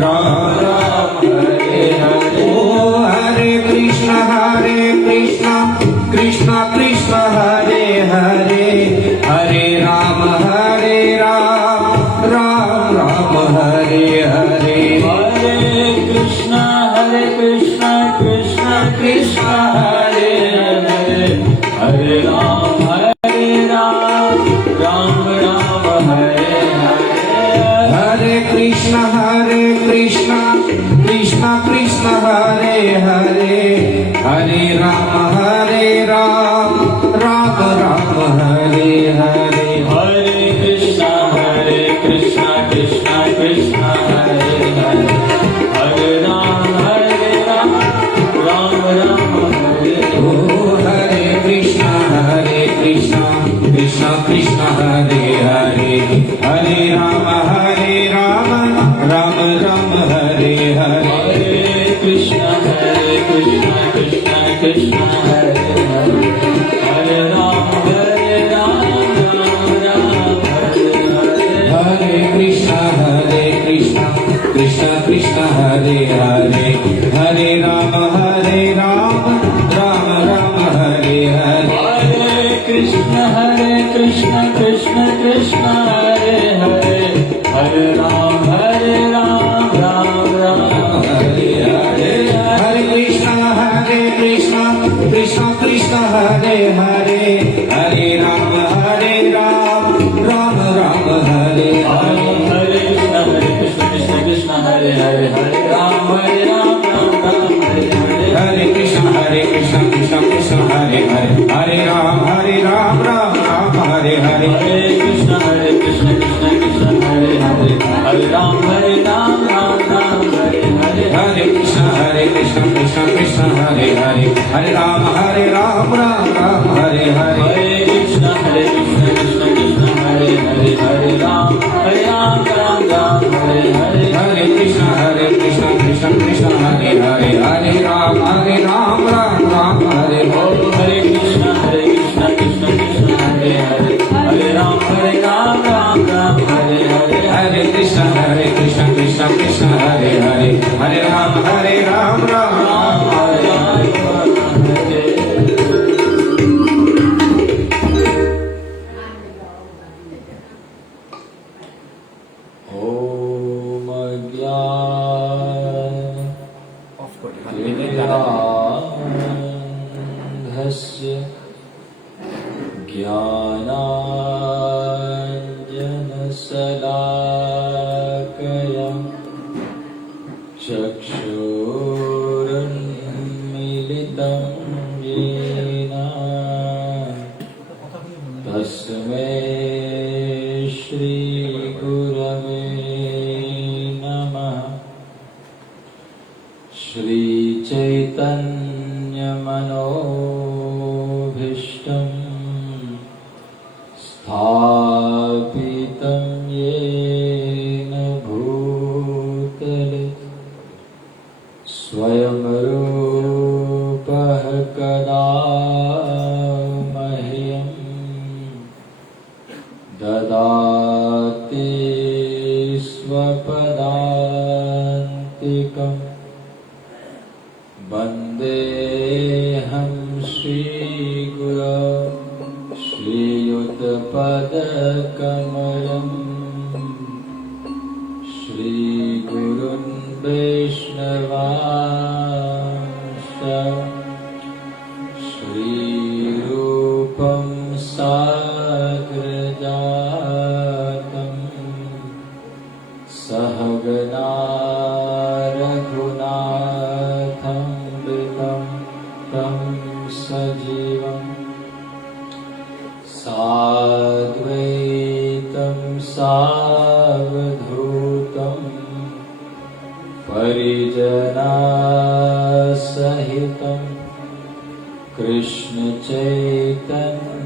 राम राम हरे हरे। ओ हरे कृष्ण कृष्ण कृष्ण हरे हरे, हरे राम राम राम हरे हरे। हरे कृष्ण कृष्ण कृष्ण हरे हरे, हरे राम राम राम हरे हरे। हरे कृष्ण कृष्ण कृष्ण हरे हरे, हरे राम राम राम हरे हरे। हरे कृष्ण कृष्ण कृष्ण हरे हरे, हरे राम राम हरे हरे। ओ हरे कृष्ण कृष्ण कृष्ण हरे हरे, हरे राम राम राम हरे हरे। हरे कृष्ण कृष्ण कृष्ण हरे हरे, हरे राम राम हरे हरे। हरे कृष्ण कृष्ण कृष्ण हरे हरे, हरे राम राम राम हरे हरे। हरे कृष्ण कृष्ण कृष्ण हरे हरे, हरे राम राम राम हरे हरे। हरे कृष्ण कृष्ण कृष्ण हरे हरे, हरे राम राम राम हरे हरे। हरे कृष्ण कृष्ण कृष्ण हरे हरे, हरे राम राम हरे हरे। हरे कृष्ण कृष्ण कृष्ण हरे हरे, हरे राम राम हरे हरे। हरे कृष्ण कृष्ण कृष्ण हरे हरे, हरे राम राम हरे हरे। हरे कृष्ण कृष्ण कृष्ण हरे हरे, हरे राम राम हरे हरे। हरे कृष्ण कृष्ण कृष्ण हरे हरे, हरे राम राम हरे हरे। हरे कृष्ण कृष्ण कृष्ण हरे हरे, हरे राम राम हरे हरे। हरे कृष्ण कृष्ण कृष्ण हरे हरे, हरे राम राम हरे हरे। हरे कृष्ण कृष्ण कृष्ण हरे हरे, हरे राम राम हरे हरे। ओम ज्ञानान्धस्य ज्ञानाञ्जनशलाकया चक्षुरुन्मीलितं येन तस्मै श्रीगुरवे नमः। श्रीचैतन्यमनोभीष्टं स्थापितं येन भूतले स्वयं रूपः कदा मह्यं ददाति स्वपदान्तिकम्। वन्देऽहं श्रीगुरो श्रीयुतपदकमलम्, श्रीगुरुन् वैष्णवांश्च श्रीरूपं साग्रजातं सहगना रघुनाथं वितं तं सजीवम् साद्वैतं सावधूतं परिजनसहितं कृष्ण चैतन्यदेवं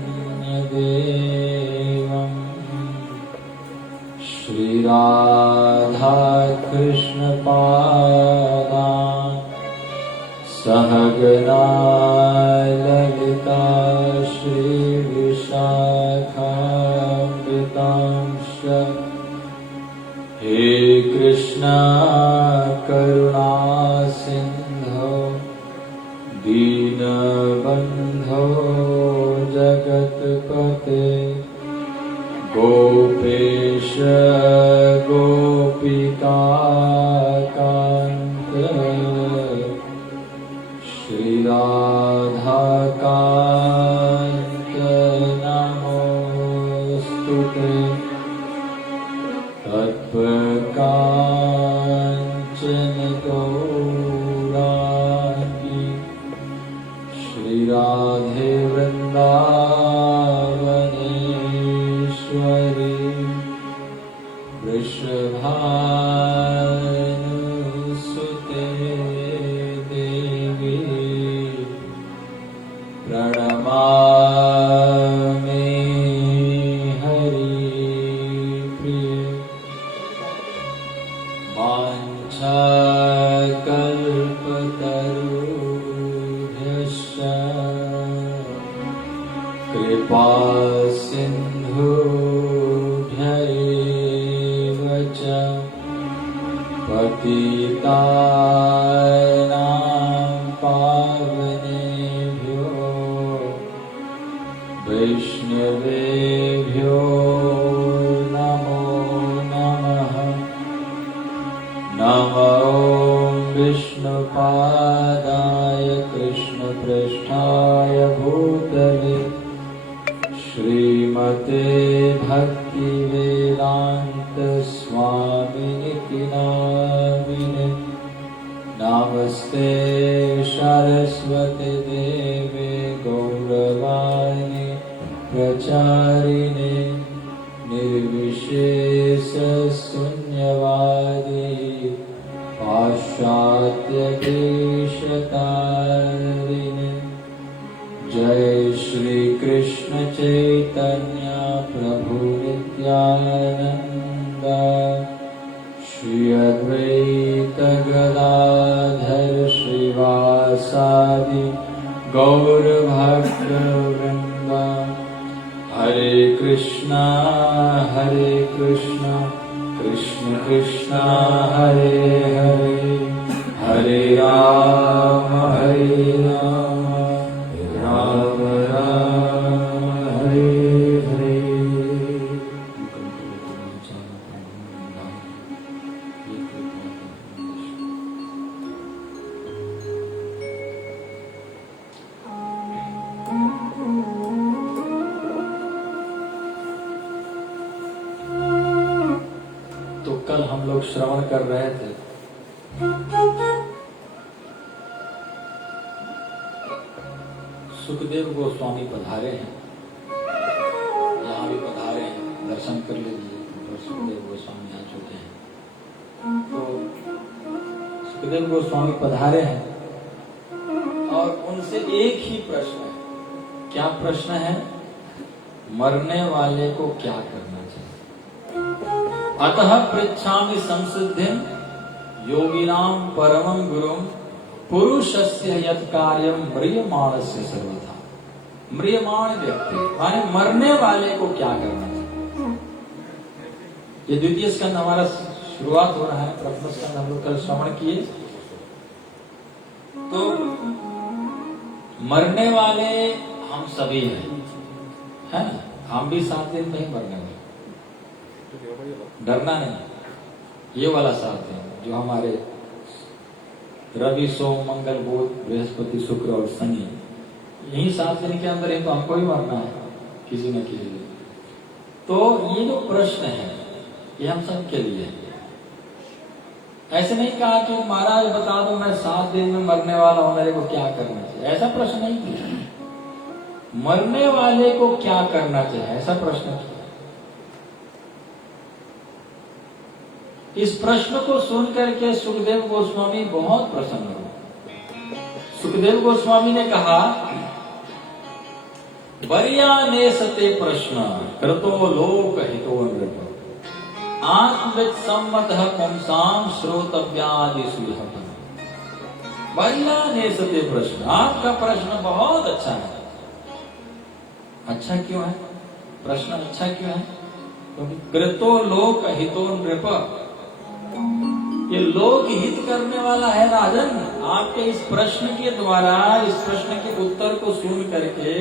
श्रीराधा कृष्ण पादान् सहगना ललिता श्रीविशाखान्वितांश्च हे कृष्ण कृष्ण करुणा सिंधो दीनबंधो जगत्पते गोपेश गोपिकान्त श्री राधाकान्त नमोस्तुते तत्काञ्चन गौराङ्गी श्री राधे वृन्दावनेश्वरी वृषभानुसुते देवी प्रणमामि हरिप्रिये वाञ्छाकल्पतरुभ्यश्च कृपा सिन्धुभ्यैव च पतितानां पावनेभ्यो वैष्णवेभ्यो नमो नमः। नमो विष्णुपादाय कृष्णपृष्ठाय भूतले श्रीमते भक्तिवेदान्त स्वामिनिति नामिने नमस्ते सरस्वती देवे गौरवाणी प्रचारिणे निर्विशेष शून्यवादी पाश्चात्य देशतारिणे जय श्री कृष्ण चैतन्य प्रभु नित्यानंद श्री अद्वैत गदाधर श्रीवासादि गौर भक्तवृंद हरे कृष्णा कृष्ण कृष्ण हरे हरे हरे राम राम राम हरे हरे। तो कल हम लोग श्रवण कर रहे थे सुखदेव गोस्वामी पधारे हैं, यहाँ भी पधारे हैं, दर्शन कर लीजिए। तो सुखदेव गोस्वामी आ चुके हैं। तो सुखदेव गोस्वामी पधारे हैं और उनसे एक ही प्रश्न है। क्या प्रश्न है? मरने वाले को क्या करना चाहिए? अतः पृच्छामि संसिद्धिं योगिनां परमं गुरुं पुरुषस्य यत् कार्यं म्रियमाणस्य सर्वथा। म्रियमाण व्यक्ति माने मरने वाले को क्या करना चाहिए? ये द्वितीय स्कंद हमारा शुरुआत हो रहा है। प्रथम स्कंद हम लोग कल श्रवण किए। तो मरने वाले हम सभी हैं, है ना? हम भी 7 दिन में ही मरने वाले, डरना नहीं। ये वाला 7 दिन जो हमारे रवि सोम मंगल बुध बृहस्पति शुक्र और शनि, यही 7 दिन के अंदर ही तो हमको ही मरना है किसी न किसी दिन। तो ये जो प्रश्न है ये हम सब के लिए है। ऐसे नहीं कहा कि महाराज बता दो मैं 7 दिन में मरने वाला हूं, मेरे को क्या करना चाहिए, ऐसा प्रश्न नहीं किया। मरने वाले को क्या करना चाहिए, ऐसा प्रश्न किया। इस प्रश्न को सुन करके सुखदेव गोस्वामी बहुत प्रसन्न हुए। सुखदेव गोस्वामी ने कहा, वर्यानेसते प्रश्न कृतो लोक हितो नृप आत्मविद सम्मतः पुंसां श्रोतव्यादिषु। वर्यानेसते प्रश्न, आपका प्रश्न बहुत अच्छा है। अच्छा क्यों है? प्रश्न अच्छा क्यों है? क्योंकि कृतो लोक हितो नृप, ये लोक हित करने वाला है राजन। आपके इस प्रश्न के द्वारा, इस प्रश्न के उत्तर को सुन करके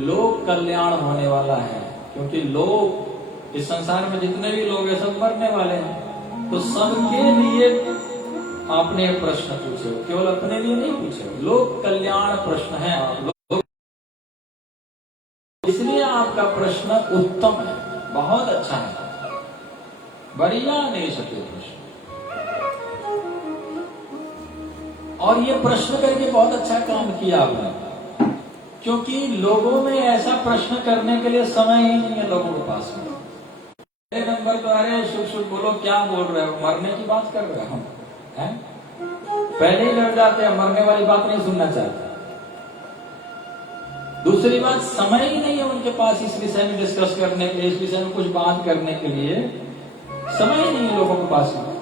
लोक कल्याण होने वाला है। क्योंकि लोग, इस संसार में जितने भी लोग हैं सब मरने वाले हैं, तो सबके लिए आपने ये प्रश्न पूछे हो, केवल अपने लिए नहीं पूछे हो। लोक कल्याण प्रश्न है, इसलिए आपका प्रश्न उत्तम है, बहुत अच्छा है, बढ़िया नहीं सकते प्रश्न। और ये प्रश्न करके बहुत अच्छा काम किया आपने, क्योंकि लोगों में ऐसा प्रश्न करने के लिए समय ही नहीं है लोगों के पास में। पहले नंबर तो अरे शुभ शुभ बोलो, क्या बोल रहे हो, मरने की बात कर रहे हो हैं? पहले ही लड़ जाते हैं, मरने वाली बात नहीं सुनना चाहते। दूसरी बात, समय ही नहीं है उनके पास इस विषय में डिस्कस करने के लिए, इस विषय में कुछ बात करने के लिए समय ही नहीं है लोगों के पास में।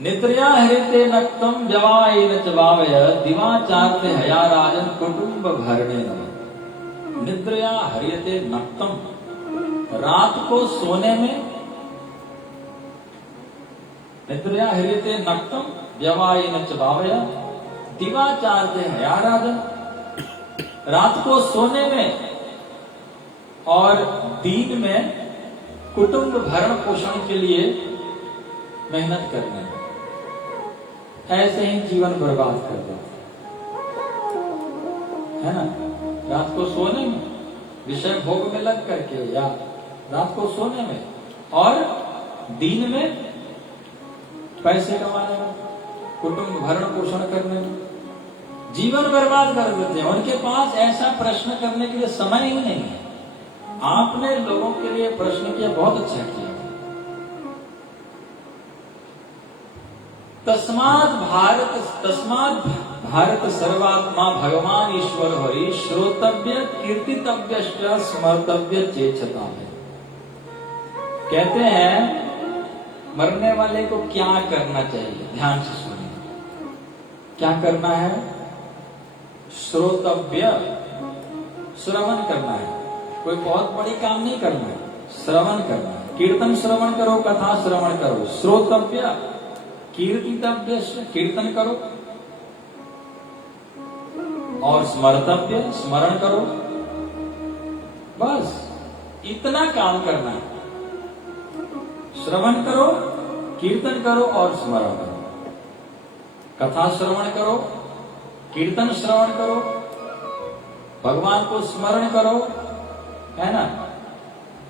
निद्रया हरिते नक्तम व्यवाय न चवावय दिवाचार्ते हया राजन कुटुंब भरणे नमः। निद्रया हरिते नक्तम, रात को सोने में, निद्रया हरिते नक्तम व्यवाय न चवावय दिवाचार्ते हया राजन, रात को सोने में और दिन में कुटुंब भरण पोषण के लिए मेहनत करने में, ऐसे ही जीवन बर्बाद कर देते है ना। रात को सोने में, विषय भोग में लग करके, या रात को सोने में और दिन में पैसे कमाने में, कुटुंब भरण पोषण करने में जीवन बर्बाद कर देते हैं। उनके पास ऐसा प्रश्न करने के लिए समय ही नहीं है। आपने लोगों के लिए प्रश्न किया, बहुत अच्छा किया। तस्मात् भारत सर्वात्मा भगवान ईश्वर हरि श्रोतव्य कीर्तितव्य स्मर्तव्य चेतता है। कहते हैं मरने वाले को क्या करना चाहिए, ध्यान से सुनिए। क्या करना है? श्रोतव्य, श्रवण करना है। कोई बहुत बड़ी काम नहीं करना है, श्रवण करना है। कीर्तन श्रवण करो, कथा श्रवण करो। श्रोतव्य कीर्तितव्य, कीर्तन करो। और स्मर्तव्य, स्मरण करो। बस इतना काम करना है। श्रवण करो, कीर्तन करो और स्मरण करो। कथा श्रवण करो, कीर्तन श्रवण करो, भगवान को स्मरण करो, है ना,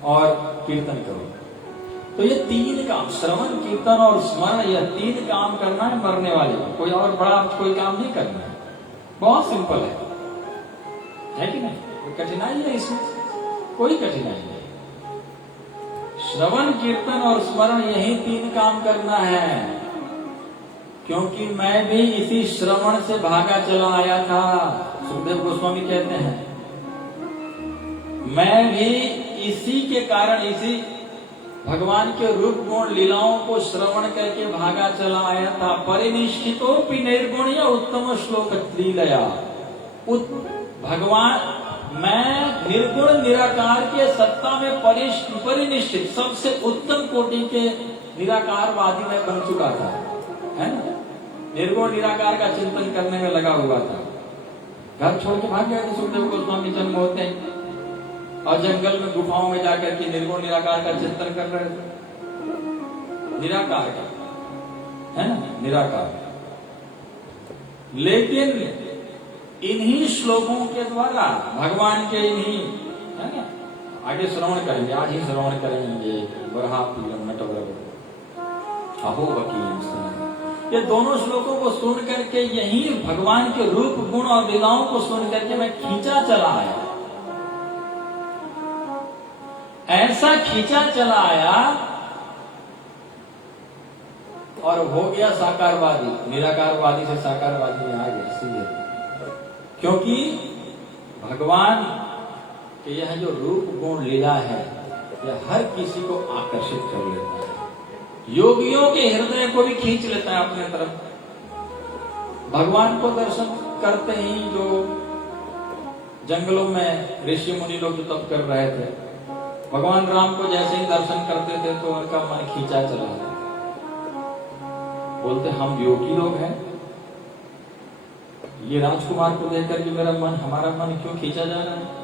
और कीर्तन करो। तो ये तीन काम, श्रवण, कीर्तन और स्मरण, यह तीन काम करना है मरने वाले को। कोई और बड़ा कोई काम नहीं करना है। बहुत सिंपल है कि नहीं? कोई कठिनाई है इसमें? कोई कठिनाई नहीं। श्रवण, कीर्तन और स्मरण, यही तीन काम करना है। क्योंकि मैं भी इसी श्रवण से भागा चला आया था। सुखदेव गोस्वामी कहते हैं मैं भी इसी के कारण, इसी भगवान के रूप गुण लीलाओं को श्रवण करके भागा चला आया था। परिनिष्ठितोपि निर्गुण्य उत्तम श्लोक लीलया। भगवान, मैं निर्गुण निराकार के सत्ता में परिनिष्ठित, सबसे उत्तम कोटि के निराकारवादी में बन चुका था, है ना। निर्गुण निराकार का चिंतन करने में लगा हुआ था। घर छोड़ के भाग गया था सुखदेव गोस्वामी जन्म होते हैं, और जंगल में गुफाओं में जाकर के निर्गुण निराकार का चिंतन कर रहे थे। निराकार का, है ना, निराकार। लेकिन इन्हीं श्लोकों के द्वारा भगवान के इन्हीं, है ना, आगे श्रवण करेंगे, आज ही श्रवण करेंगे। बरहा पीलम नटवर अहो वकील, ये दोनों श्लोकों को सुन करके, यही भगवान के रूप गुण और लीलाओं को सुन करके मैं खींचा चला आया। ऐसा खींचा चला आया और हो गया साकारवादी। निराकारवादी से साकारवादी में आ गया सीधे। क्योंकि भगवान के यह जो रूप गुण लीला है, यह हर किसी को आकर्षित कर लेता है। योगियों के हृदय को भी खींच लेता है अपने तरफ। भगवान को दर्शन करते ही जो जंगलों में ऋषि मुनि लोग जो तप कर रहे थे, भगवान राम को जैसे ही दर्शन करते थे तो उनका मन खींचा चला जाता। बोलते हम योगी लोग हैं, ये राजकुमार को देख करके मेरा मन, हमारा मन क्यों खींचा जा रहा है?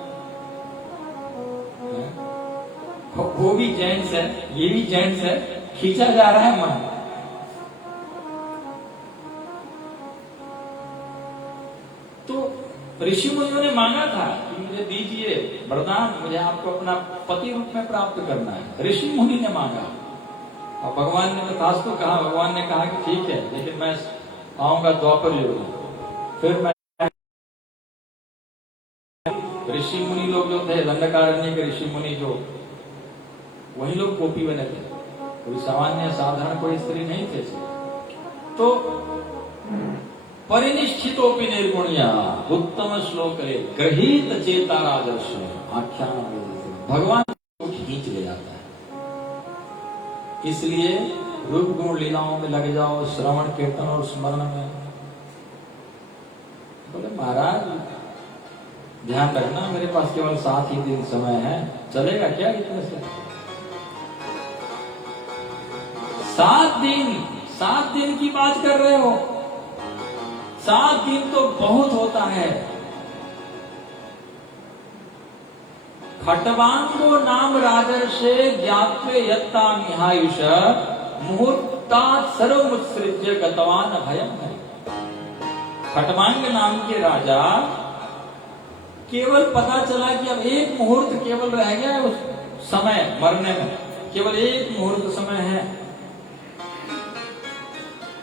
वो भी जेंट्स है, ये भी जेंट्स है, खींचा जा रहा है मन। तो ऋषि मुनियों ने मांगा था कि मुझे दीजिए वरदान, मुझे आपको अपना पति रूप में प्राप्त करना है। ऋषि मुनि ने मांगा और भगवान ने तथास्तु कहा। भगवान ने कहा कि ठीक है, लेकिन मैं आऊंगा द्वापर युग में, फिर मैं। ऋषि मुनि लोग जो थे, दंडकारण्य के ऋषि मुनि जो, वही लोग गोपी बने थे, कोई सामान्य साधारण कोई स्त्री नहीं थे। तो परिनिष्ठितोपि निर्गुण्या उत्तम श्लोक गृहीत चेता राजर्ष आख्यान, भगवान को खींच ले जाता है। इसलिए रूप गुण लीलाओं में लग जाओ, श्रवण कीर्तन और स्मरण में। बोले महाराज ध्यान रखना, मेरे पास केवल 7 ही दिन समय है, चलेगा क्या इतने से? 7 दिन की बात कर रहे हो? 7 दिन तो बहुत होता है। खट्वांगो नाम राजर्षे ज्ञात्वे यत्ता निहायुष मुहूर्तात् सर्वमुत्सृज्य गतवान भयम है। खट्वांग नाम के राजा, केवल पता चला कि अब एक मुहूर्त केवल रह गया है उस समय मरने में, केवल एक मुहूर्त समय है।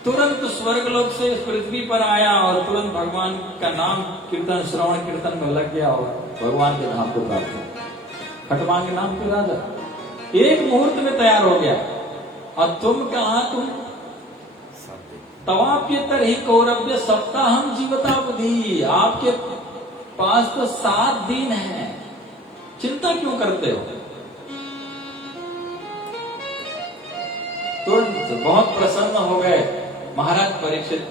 तुरंत स्वर्गलोक से इस पृथ्वी पर आया और तुरंत भगवान का नाम कीर्तन, श्रवण कीर्तन में लग गया और भगवान के धाम को प्राप्त किया। खट्वांग नाम के राजा एक मुहूर्त में तैयार हो गया। और तुम कहा, तुम तवाप्यतर ही कौरव्य सप्ताहम जीवतावधि, आपके पास तो 7 दिन है, चिंता क्यों करते हो? तुरंत बहुत प्रसन्न हो गए महाराज परीक्षित,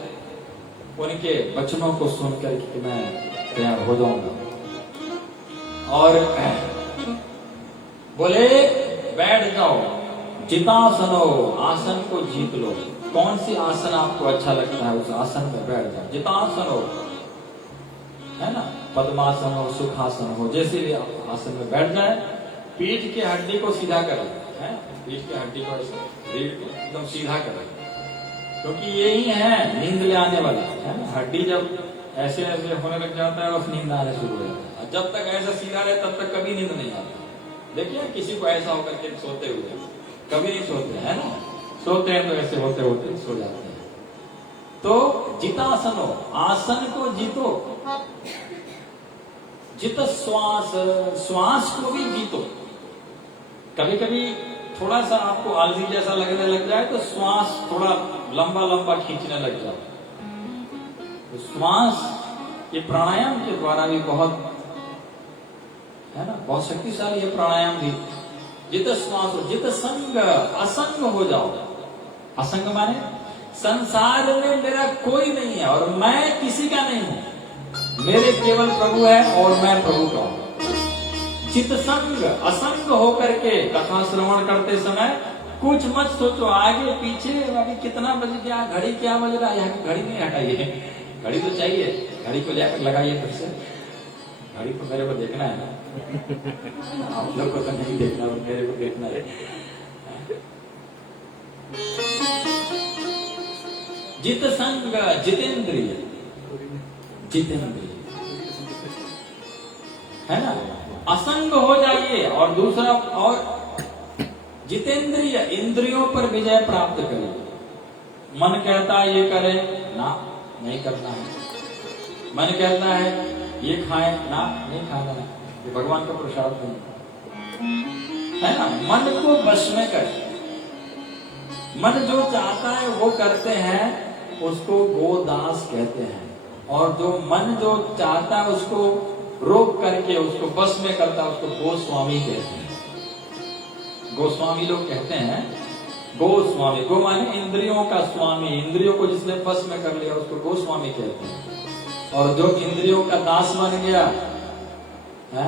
उनके वचनों को सुनकर कि मैं तैयार हो जाऊंगा। और बोले बैठ जाओ, जितासनो, आसन को जीत लो। कौन सी आसन आपको अच्छा लगता है उस आसन में बैठ जाओ। जितासनो है ना, पद्मासन हो, सुखासन हो, जैसे भी आप आसन में बैठ जाए, पीठ की हड्डी को सीधा करें, है पीठ की हड्डी को एकदम सीधा करें, क्योंकि यही है नींद ले आने वाला है ना। हड्डी जब ऐसे ऐसे होने लग जाता है और नींद आने शुरू हो जाता है। जब तक ऐसा सीधा रहे तब तक कभी नींद नहीं आता। देखिए किसी को ऐसा होकर के सोते हुए कभी नहीं सोते है ना, सोते हैं तो ऐसे होते होते सो जाते हैं। तो जितासनो, आसन को जीतो, जित श्वास, श्वास को भी जीतो। कभी कभी थोड़ा सा आपको आलसी जैसा लगने लग जाए तो श्वास थोड़ा लंबा लंबा खींचने लग जाओ। तो श्वास ये प्राणायाम के द्वारा भी बहुत है ना, बहुत शक्तिशाली है प्राणायाम भी। जित श्वास, जित संग, असंग हो जाओ। असंग माने संसार में मेरा कोई नहीं है और मैं किसी का नहीं हूं, मेरे केवल प्रभु है और मैं प्रभु का हूं। चित संग, असंग होकर के कथा श्रवण करते समय कुछ मत सोचो आगे पीछे, अभी कितना बज गया, घड़ी क्या बज रहा है, यहाँ की घड़ी नहीं हटाइए, घड़ी तो चाहिए, घड़ी को जाकर लगाइए फिर से। घड़ी को मेरे को देखना है ना, आप लोग को तो नहीं देखना, मेरे को देखना है। जित संग, जितेंद्रिय, जितेंद्रिय है ना, असंग हो जाइए। और दूसरा, और जितेंद्रिय, इंद्रियों पर विजय प्राप्त करिए। मन कहता है ये करें ना, नहीं करना है। मन कहता है ये खाएं ना, नहीं खाना है, ये भगवान का प्रसाद नहीं है ना। मन को वश में करें, मन जो चाहता है वो करते हैं, उसको गोदास कहते हैं। और जो मन जो चाहता है उसको रोक करके उसको बस में करता है, उसको गोस्वामी कहते हैं। गोस्वामी लोग कहते हैं, गोस्वामी, गो माने इंद्रियों का स्वामी, इंद्रियों को जिसने बस में कर लिया उसको गोस्वामी कहते हैं। और जो इंद्रियों का दास बन गया है,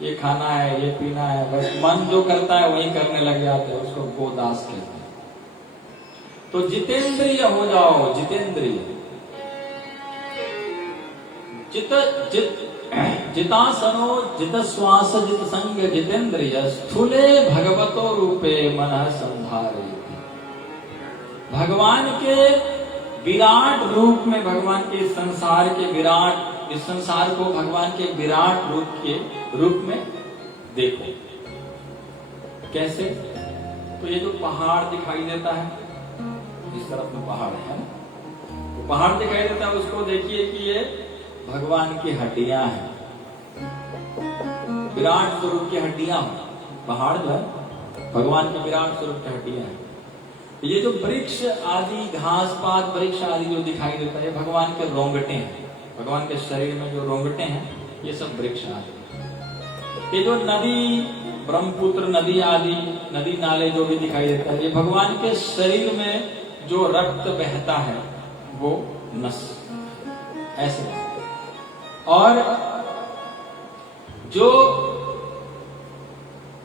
ये खाना है, ये पीना है, बस मन जो करता है वही करने लग जाते हैं, उसको गोदास कहते हैं। तो जितेंद्रिय हो जाओ, जितेंद्रिय। जितासनो जित श्वास जित संग जितेंद्रिय स्थूले भगवतो रूपे मनः संधारे। भगवान के विराट रूप में, भगवान के संसार के विराट, इस संसार को भगवान के विराट रूप में देखो। कैसे? तो ये जो पहाड़ दिखाई देता है, इस तरफ में पहाड़ है, तो पहाड़ दिखाई देता है, उसको देखिए कि ये भगवान की हड्डियां हैं, विराट स्वरूप की हड्डियां। पहाड़ जो है भगवान के विराट स्वरूप की हड्डियां हैं। ये जो वृक्ष आदि, घास पात वृक्ष आदि जो दिखाई देता है, भगवान के रोंगटे हैं, भगवान के शरीर में जो रोंगटे हैं, ये सब वृक्ष आदि। ये जो नदी, ब्रह्मपुत्र नदी आदि, नदी नाले जो भी दिखाई देता है, ये भगवान के शरीर में जो रक्त बहता है वो नस, ऐसे। और जो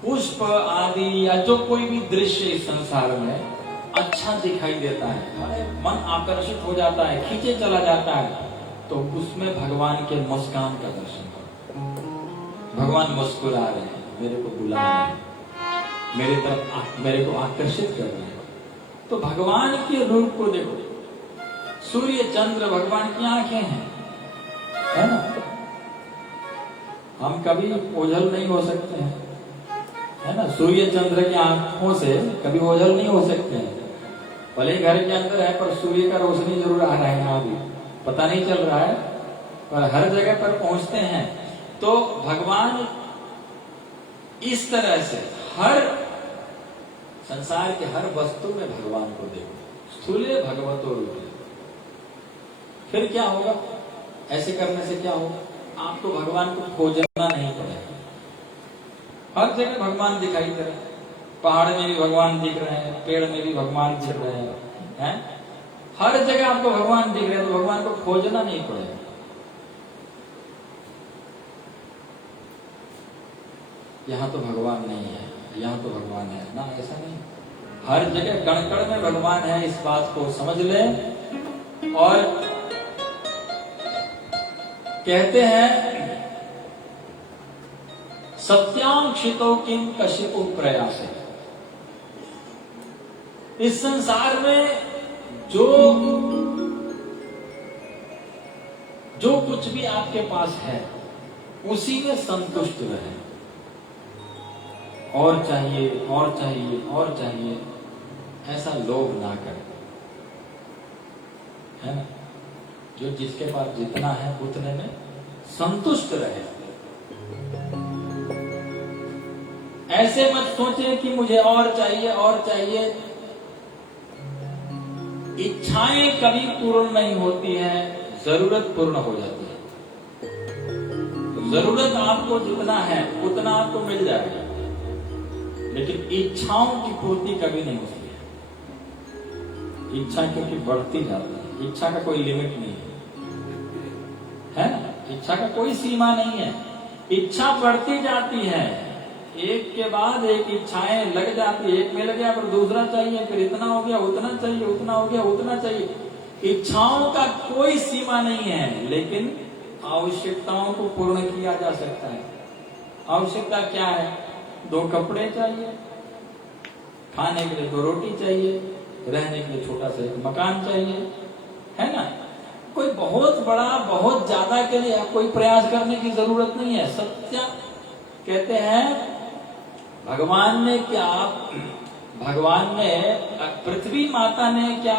पुष्प आदि या जो कोई भी दृश्य इस संसार में अच्छा दिखाई देता है, मन आकर्षित हो जाता है, खींचे चला जाता है, तो उसमें भगवान के मुस्कान का दर्शन करो। भगवान मुस्कुरा रहे हैं, मेरे को बुला रहे हैं, मेरे तरफ मेरे को आकर्षित कर रहे हैं। तो भगवान के रूप को देखो। सूर्य चंद्र भगवान की आंखें हैं, है ना? हम कभी ओझल नहीं हो सकते हैं, है ना? सूर्य चंद्र की आंखों से कभी ओझल नहीं हो सकते हैं। भले घर के अंदर है पर सूर्य का रोशनी जरूर आ रहा है, यहाँ भी पता नहीं चल रहा है, पर हर जगह पर पहुंचते हैं। तो भगवान इस तरह से हर संसार के हर वस्तु में भगवान को देखो। स्थूले भगवतो रूपे। फिर क्या होगा? ऐसे करने से क्या होगा? आपको भगवान को खोजना नहीं पड़ेगा। हर जगह भगवान दिखाई दे रहे हैं, पहाड़ में भी भगवान दिख रहे हैं, पेड़ में भी भगवान दिख रहे हैं, हर जगह आपको भगवान दिख रहे हैं, तो भगवान को खोजना नहीं पड़ेगा। यहाँ तो भगवान नहीं है, यहाँ तो भगवान है ना, ऐसा नहीं। हर जगह कण कण में भगवान है, इस बात को समझ ले। और कहते हैं सत्यांक्षितो किम कशिपु प्रयासे। इस संसार में जो कुछ भी आपके पास है उसी में संतुष्ट रहे। और चाहिए और चाहिए और चाहिए, ऐसा लोभ ना करें, है ना? जो जिसके पास जितना है उतने में संतुष्ट रहे। ऐसे मत सोचे कि मुझे और चाहिए और चाहिए। इच्छाएं कभी पूर्ण नहीं होती है, जरूरत पूर्ण हो जाती है। तो जरूरत आपको जितना है उतना आपको मिल जाएगा, लेकिन इच्छाओं की पूर्ति कभी नहीं होती है। इच्छा क्योंकि बढ़ती जाती है, इच्छा का कोई लिमिट नहीं है ना? इच्छा का कोई सीमा नहीं है, इच्छा बढ़ती जाती है, एक के बाद एक इच्छाएं लग जाती है। एक में लग गया फिर दूसरा चाहिए, फिर इतना हो गया, उतना चाहिए, उतना हो गया, उतना चाहिए। इच्छाओं का कोई सीमा नहीं है, लेकिन आवश्यकताओं को पूर्ण किया जा सकता है। आवश्यकता क्या है? 2 कपड़े चाहिए, खाने के लिए 2 रोटी चाहिए, रहने के लिए छोटा सा एक मकान चाहिए, है ना? कोई बहुत बड़ा बहुत ज्यादा के लिए कोई प्रयास करने की जरूरत नहीं है। सत्य कहते हैं भगवान ने क्या, भगवान ने, पृथ्वी माता ने क्या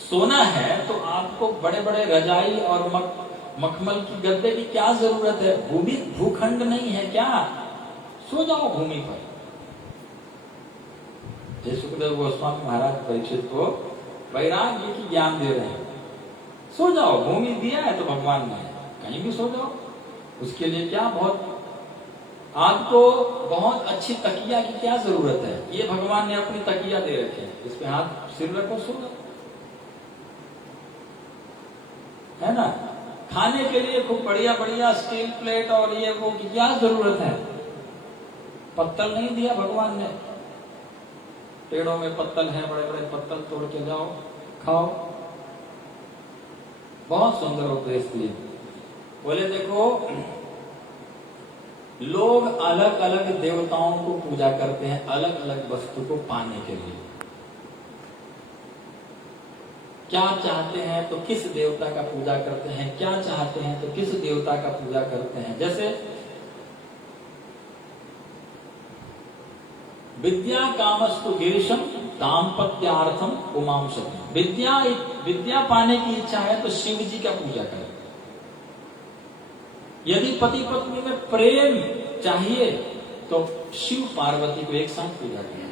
सोना है, तो आपको बड़े बड़े रजाई और मखमल की गद्दे की क्या जरूरत है? भूमि भूखंड नहीं है क्या? सो जाओ भूमि पर। जय सुखदेव गोस्वामी महाराज परीक्षित को वैराग्य की ज्ञान दे रहे हैं। सो जाओ, भूमि दिया है तो भगवान ने, कहीं भी सो जाओ। उसके लिए क्या, बहुत आपको बहुत अच्छी तकिया की क्या जरूरत है? ये भगवान ने अपनी तकिया दे रखे हैं, इस पे हाथ सिर रखो, सो जाओ, है ना? खाने के लिए खूब बढ़िया बढ़िया स्टील प्लेट और ये वो की क्या जरूरत है? पत्तल नहीं दिया भगवान ने? पेड़ों में पत्तल है, बड़े बड़े पत्तल तोड़ के जाओ, खाओ। बहुत सुंदर उपदेश दिए। बोले देखो, लोग अलग अलग देवताओं को पूजा करते हैं अलग अलग वस्तु को पाने के लिए। क्या चाहते हैं तो किस देवता का पूजा करते हैं, क्या चाहते हैं तो किस देवता का पूजा करते हैं। जैसे विद्या कामस्तु गिरीशम दाम्पत्यार्थम उमांशति। विद्या पाने की इच्छा है तो शिव जी का पूजा करें। यदि पति पत्नी में प्रेम चाहिए तो शिव पार्वती को एक साथ पूजा करें।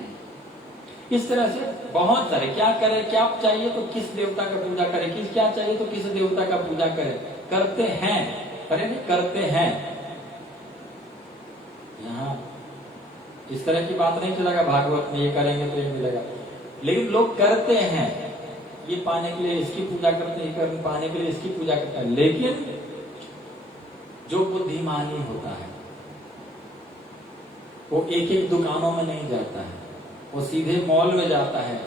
इस तरह से बहुत सारे, क्या करें, क्या चाहिए तो किस देवता का पूजा करें, किस क्या चाहिए तो किस देवता का पूजा करें, करते हैं। अरे नहीं, करते हैं। यहाँ इस तरह की बात नहीं चलेगा भागवत में ये करेंगे तो ये मिलेगा, लेकिन लोग करते हैं। ये पाने के लिए इसकी पूजा करते हैं, पाने के लिए इसकी पूजा करते हैं। लेकिन जो बुद्धिमानी होता है वो एक एक दुकानों में नहीं जाता है, वो सीधे मॉल में जाता है,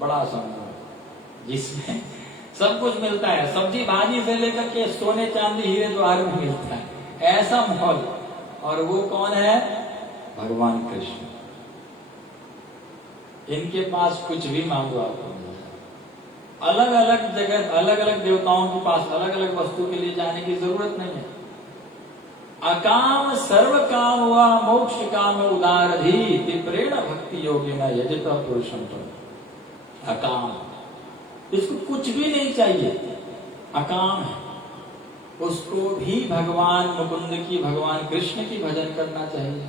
बड़ा सा मॉल जिसमें सब कुछ मिलता है, सब्जी भाजी से लेकर के सोने चांदी हीरे जवाहर में मिलता है, ऐसा मॉल। और वो कौन है? भगवान कृष्ण। इनके पास कुछ भी मांगो आपको। अलग अलग जगह अलग अलग देवताओं के पास अलग अलग वस्तु के लिए जाने की जरूरत नहीं है। अकाम सर्व काम हुआ मोक्ष काम उदारधी तीव्रेण भक्ति योगी न यजित पुरुषम। अकाम, इसको कुछ भी नहीं चाहिए, अकाम है, उसको भी भगवान मुकुंद की, भगवान कृष्ण की भजन करना चाहिए।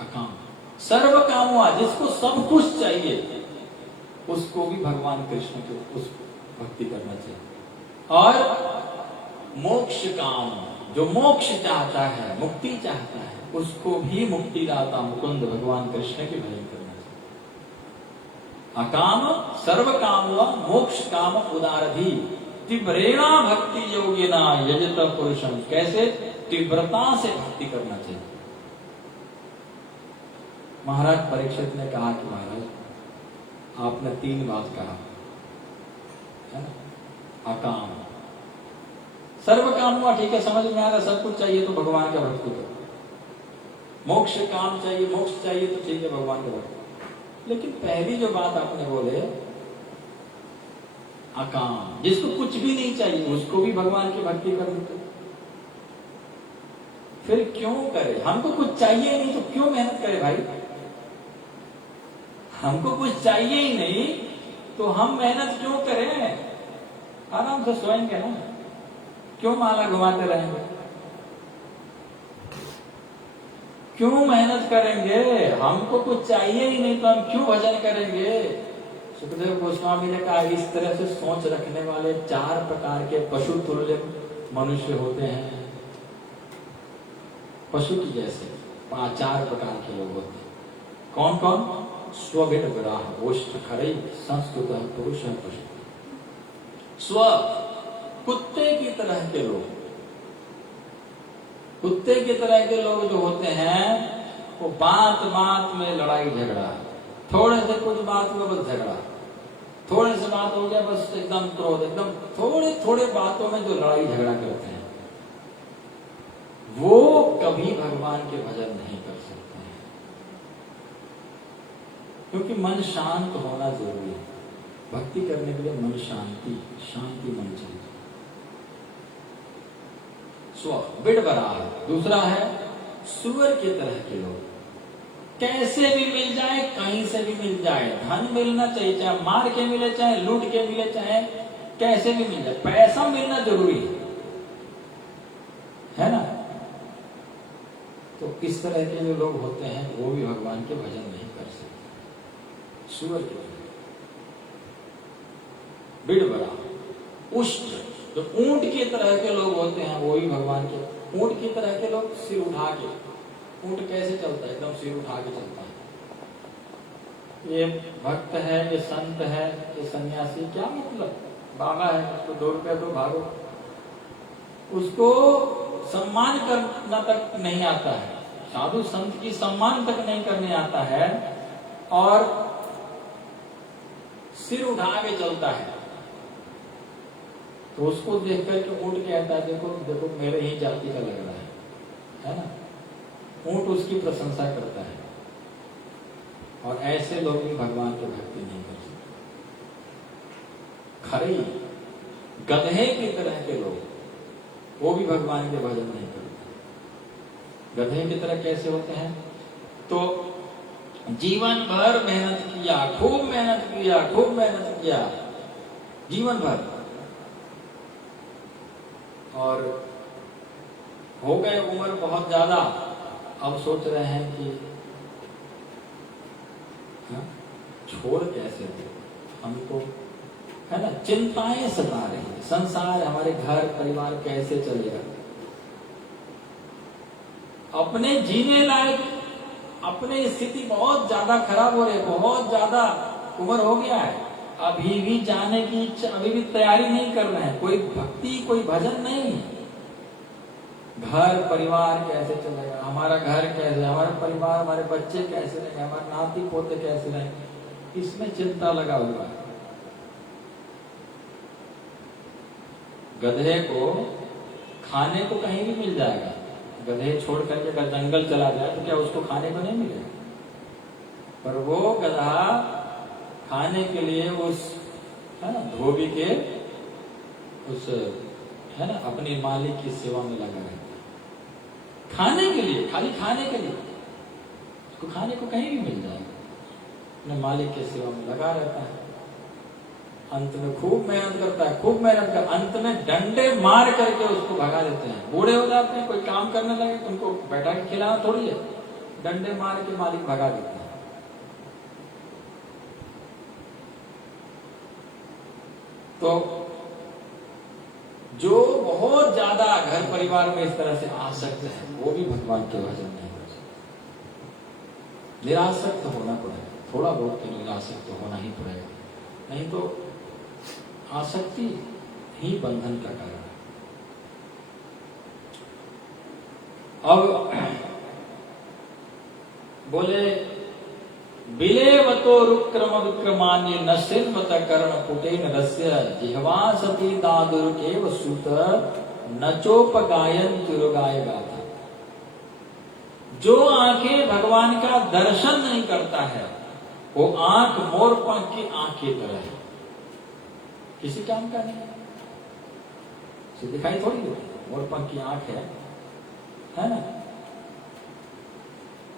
अकाम सर्व काम हुआ, जिसको सब कुछ चाहिए उसको भी भगवान कृष्ण की उस भक्ति करना चाहिए। और मोक्ष काम, जो मोक्ष चाहता है, मुक्ति चाहता है, उसको भी मुक्ति दाता मुकुंद भगवान कृष्ण की भजन करना चाहिए। अकाम सर्व काम हुआ मोक्ष काम उदारधी तीव्रेणा भक्ति योगिना यजत पुरुषम। कैसे? तीव्रता से भक्ति करना चाहिए। महाराज परीक्षित ने कहा कि महाराज आपने 3 बात कहा है ना, अकाम सर्व काम हुआ, ठीक है, समझ में आ रहा, सब कुछ चाहिए तो भगवान का भक्ति करो। मोक्ष काम चाहिए, मोक्ष चाहिए तो ठीक है, भगवान का भक्ति। लेकिन पहली जो बात आपने बोले अकाम, जिसको कुछ भी नहीं चाहिए उसको भी भगवान की भक्ति कर देते। फिर क्यों करे? हमको कुछ चाहिए नहीं तो क्यों मेहनत करे भाई? हमको कुछ चाहिए ही नहीं तो हम मेहनत क्यों करें? आराम से सोएंगे ना, क्यों माला घुमाते रहेंगे? क्यों मेहनत करेंगे? हमको कुछ चाहिए ही नहीं तो हम क्यों भजन करेंगे? सुखदेव गोस्वामी ने कहा इस तरह से सोच रखने वाले 4 प्रकार के पशु तुल्य मनुष्य होते हैं। पशु की जैसे 4 प्रकार के लोग होते हैं। कौन कौन? स्वभिड विराह ओष्ठ खरे संस्कृत पुरुष पशु। स्व, कुत्ते की तरह के लोग, कुत्ते की तरह के लोग जो होते हैं वो बात बात में लड़ाई झगड़ा, थोड़े से कुछ बात में बस झगड़ा, थोड़े से बात हो गया बस एकदम क्रोध, एकदम थोड़े थोड़े बातों में जो लड़ाई झगड़ा करते हैं वो कभी भगवान के भजन नहीं कर सकते हैं। क्योंकि मन शांत होना जरूरी है। भक्ति करने के लिए मन शांति मन चाहिए। स्व बिड़बरा। दूसरा है सुअर की तरह के लोग, कैसे भी मिल जाए, कहीं से भी मिल जाए, धन मिलना चाहिए, चाहे मार के मिले, चाहे लूट के मिले, चाहे कैसे भी मिल जाए, पैसा मिलना जरूरी है ना। तो इस तरह के जो लोग होते हैं वो भी भगवान के भजन नहीं कर सकते। सुअर के बिड़बरा। उष्ट, जो ऊंट की तरह के लोग होते हैं वो भी भगवान के, ऊंट की तरह के लोग सिर उठा के, ऊंट कैसे चलता है? एकदम सिर उठा के चलता है। ये भक्त है, ये संत है, ये सन्यासी, क्या मतलब? बाबा है, उसको 2 रुपए दो, भागो। उसको सम्मान करना तक नहीं आता है, साधु संत की सम्मान तक नहीं करने आता है, और सिर उठा के चलता है। तो उसको देख करके ऊँट कहता है, देखो देखो मेरे ही जाति का लग रहा है ना। ऊँट उसकी प्रशंसा करता है। और ऐसे लोग भी भगवान की भक्ति नहीं कर सकते। खरे गधे की तरह के लोग, वो भी भगवान के भजन नहीं करते। गधे की तरह कैसे होते हैं? तो जीवन भर मेहनत किया, खूब मेहनत किया, खूब मेहनत किया जीवन भर, और हो गए उम्र बहुत ज्यादा, अब सोच रहे हैं कि छोड़ कैसे दे, हमको है ना, चिंताएं सता रही है, संसार, हमारे घर परिवार कैसे चलेगा। अपने जीने लायक, अपनी स्थिति बहुत ज्यादा खराब हो रही है, बहुत ज्यादा उम्र हो गया है, अभी भी जाने की इच्छा, अभी भी तैयारी नहीं कर रहे हैं, कोई भक्ति कोई भजन नहीं। घर परिवार कैसे चलेगा, हमारा घर कैसे, हमारा परिवार, हमारे बच्चे कैसे रहेंगे, हमारे नाती पोते कैसे रहेंगे, इसमें चिंता लगा हुआ है। गधे को खाने को कहीं भी मिल जाएगा, गधे छोड़ करके अगर जंगल चला जाए तो क्या उसको खाने को नहीं मिलेगा? पर वो गधा खाने के लिए उस, है ना, धोबी के उस, है ना, अपनी मालिक की सेवा में लगा रहता है, खाने के लिए, खाली खाने के लिए। उसको खाने को कहीं भी मिल जाएगा, अपने मालिक की सेवा में लगा रहता है। अंत में खूब मेहनत करता है, खूब मेहनत कर, अंत में डंडे मार करके उसको भगा देते हैं। बूढ़े हो जाते हैं, कोई काम करने लगे तो उनको बैठा के खिलाना थोड़ी है, डंडे मार के मालिक भगा देते हैं। तो जो बहुत ज्यादा घर परिवार में इस तरह से आसक्त है, वो भी भगवान के भजन नहीं कर सकते। निरासक्त होना पड़ेगा, थोड़ा बहुत तो निरासक्त होना ही पड़ेगा, नहीं तो आसक्ति ही बंधन का कारण है। अब बोले बिलेवतो रुक्रम विक्रमान्य नश्चिन्मत कर्ण पुटेन रस्य जिह्वा सती दादुर्केव सुत नचोपगायन तिरुगाय गाथा। जो आंखें भगवान का दर्शन नहीं करता है, वो आंख मोरपंख की आंख की तरह है, किसी काम का नहीं, दिखाई थोड़ी देती, मोरपंख की आंख है ना।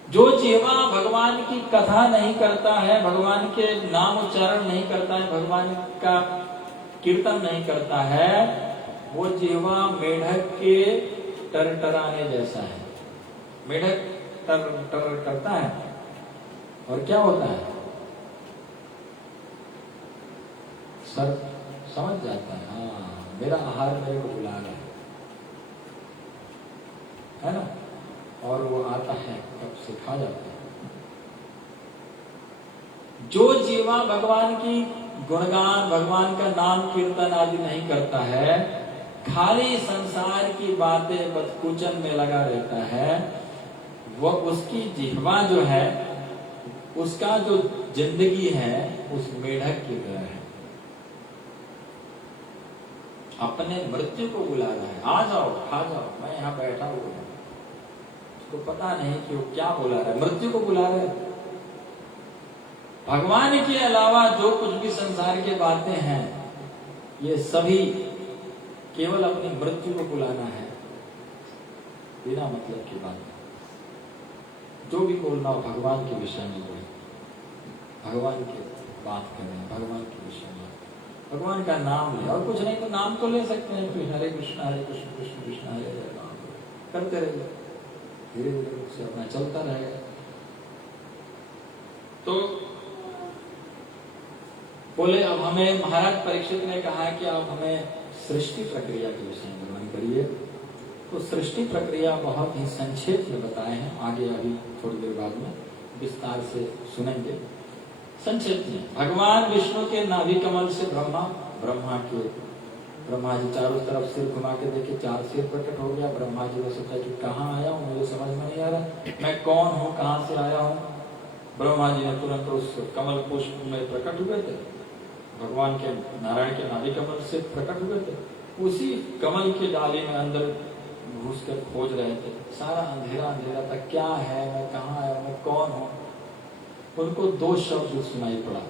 जो जीवा भगवान की कथा नहीं करता है, भगवान के नाम उच्चारण नहीं करता है, भगवान का कीर्तन नहीं करता है, वो जीवा मेढक के टरटराने जैसा है। मेढक टर टर करता है और क्या होता है, सर समझ जाता है, हाँ मेरा आहार मेरे को बुला रहा है ना, और वो आता है तब से खा जाता है। जो जीवा भगवान की गुणगान, भगवान का नाम कीर्तन आदि नहीं करता है, खाली संसार की बातें बदकुचन में लगा रहता है, वो उसकी जिह्वा जो है, उसका जो जिंदगी है उस मेढक की तरह है, अपने मृत्यु को बुला रहा है, आ जाओ खा जाओ, मैं यहाँ बैठा हुआ हूं। उसको पता नहीं कि वो क्या बुला रहा है, मृत्यु को बुला रहा है। भगवान के अलावा जो कुछ भी संसार की बातें हैं, ये सभी केवल अपनी मृत्यु को बुलाना है, बिना मतलब की बात। जो भी बोलना हो भगवान के विषय में बोले, भगवान की बात करें, भगवान के विषय में, भगवान का नाम ले, और कुछ नहीं तो नाम तो ले सकते हैं, फिर हरे कृष्ण कृष्ण कृष्ण हरे हरे राम करते रहिए, धीरे धीरे उससे अपना चलता रहेगा। तो बोले अब हमें महाराज परीक्षित ने कहा कि आप हमें सृष्टि प्रक्रिया के विषय में वर्णन करिए। तो सृष्टि प्रक्रिया बहुत ही संक्षेप में बताए हैं, आगे अभी थोड़ी देर बाद में विस्तार से सुनेंगे। संक्षेप में भगवान विष्णु के नाभि कमल से ब्रह्मा ब्रह्मा जी चारों तरफ सिर घुमा के देखे, 4 सिर प्रकट हो गया। ब्रह्मा जी ने सोचा कि कहाँ आया हूँ, मुझे समझ में नहीं आ रहा, मैं कौन हूँ, कहाँ से आया हूँ। ब्रह्मा जी ने तुरंत उस कमल पुष्प में प्रकट हुए थे, भगवान के नारायण के नाभि कमल से प्रकट हुए थे। उसी कमल की डाली में अंदर घुस कर खोज रहे थे। सारा अंधेरा अंधेरा था, क्या है, मैं कहाँ आया, मैं कौन हूँ। उनको 2 शब्द सुनाई पड़ा,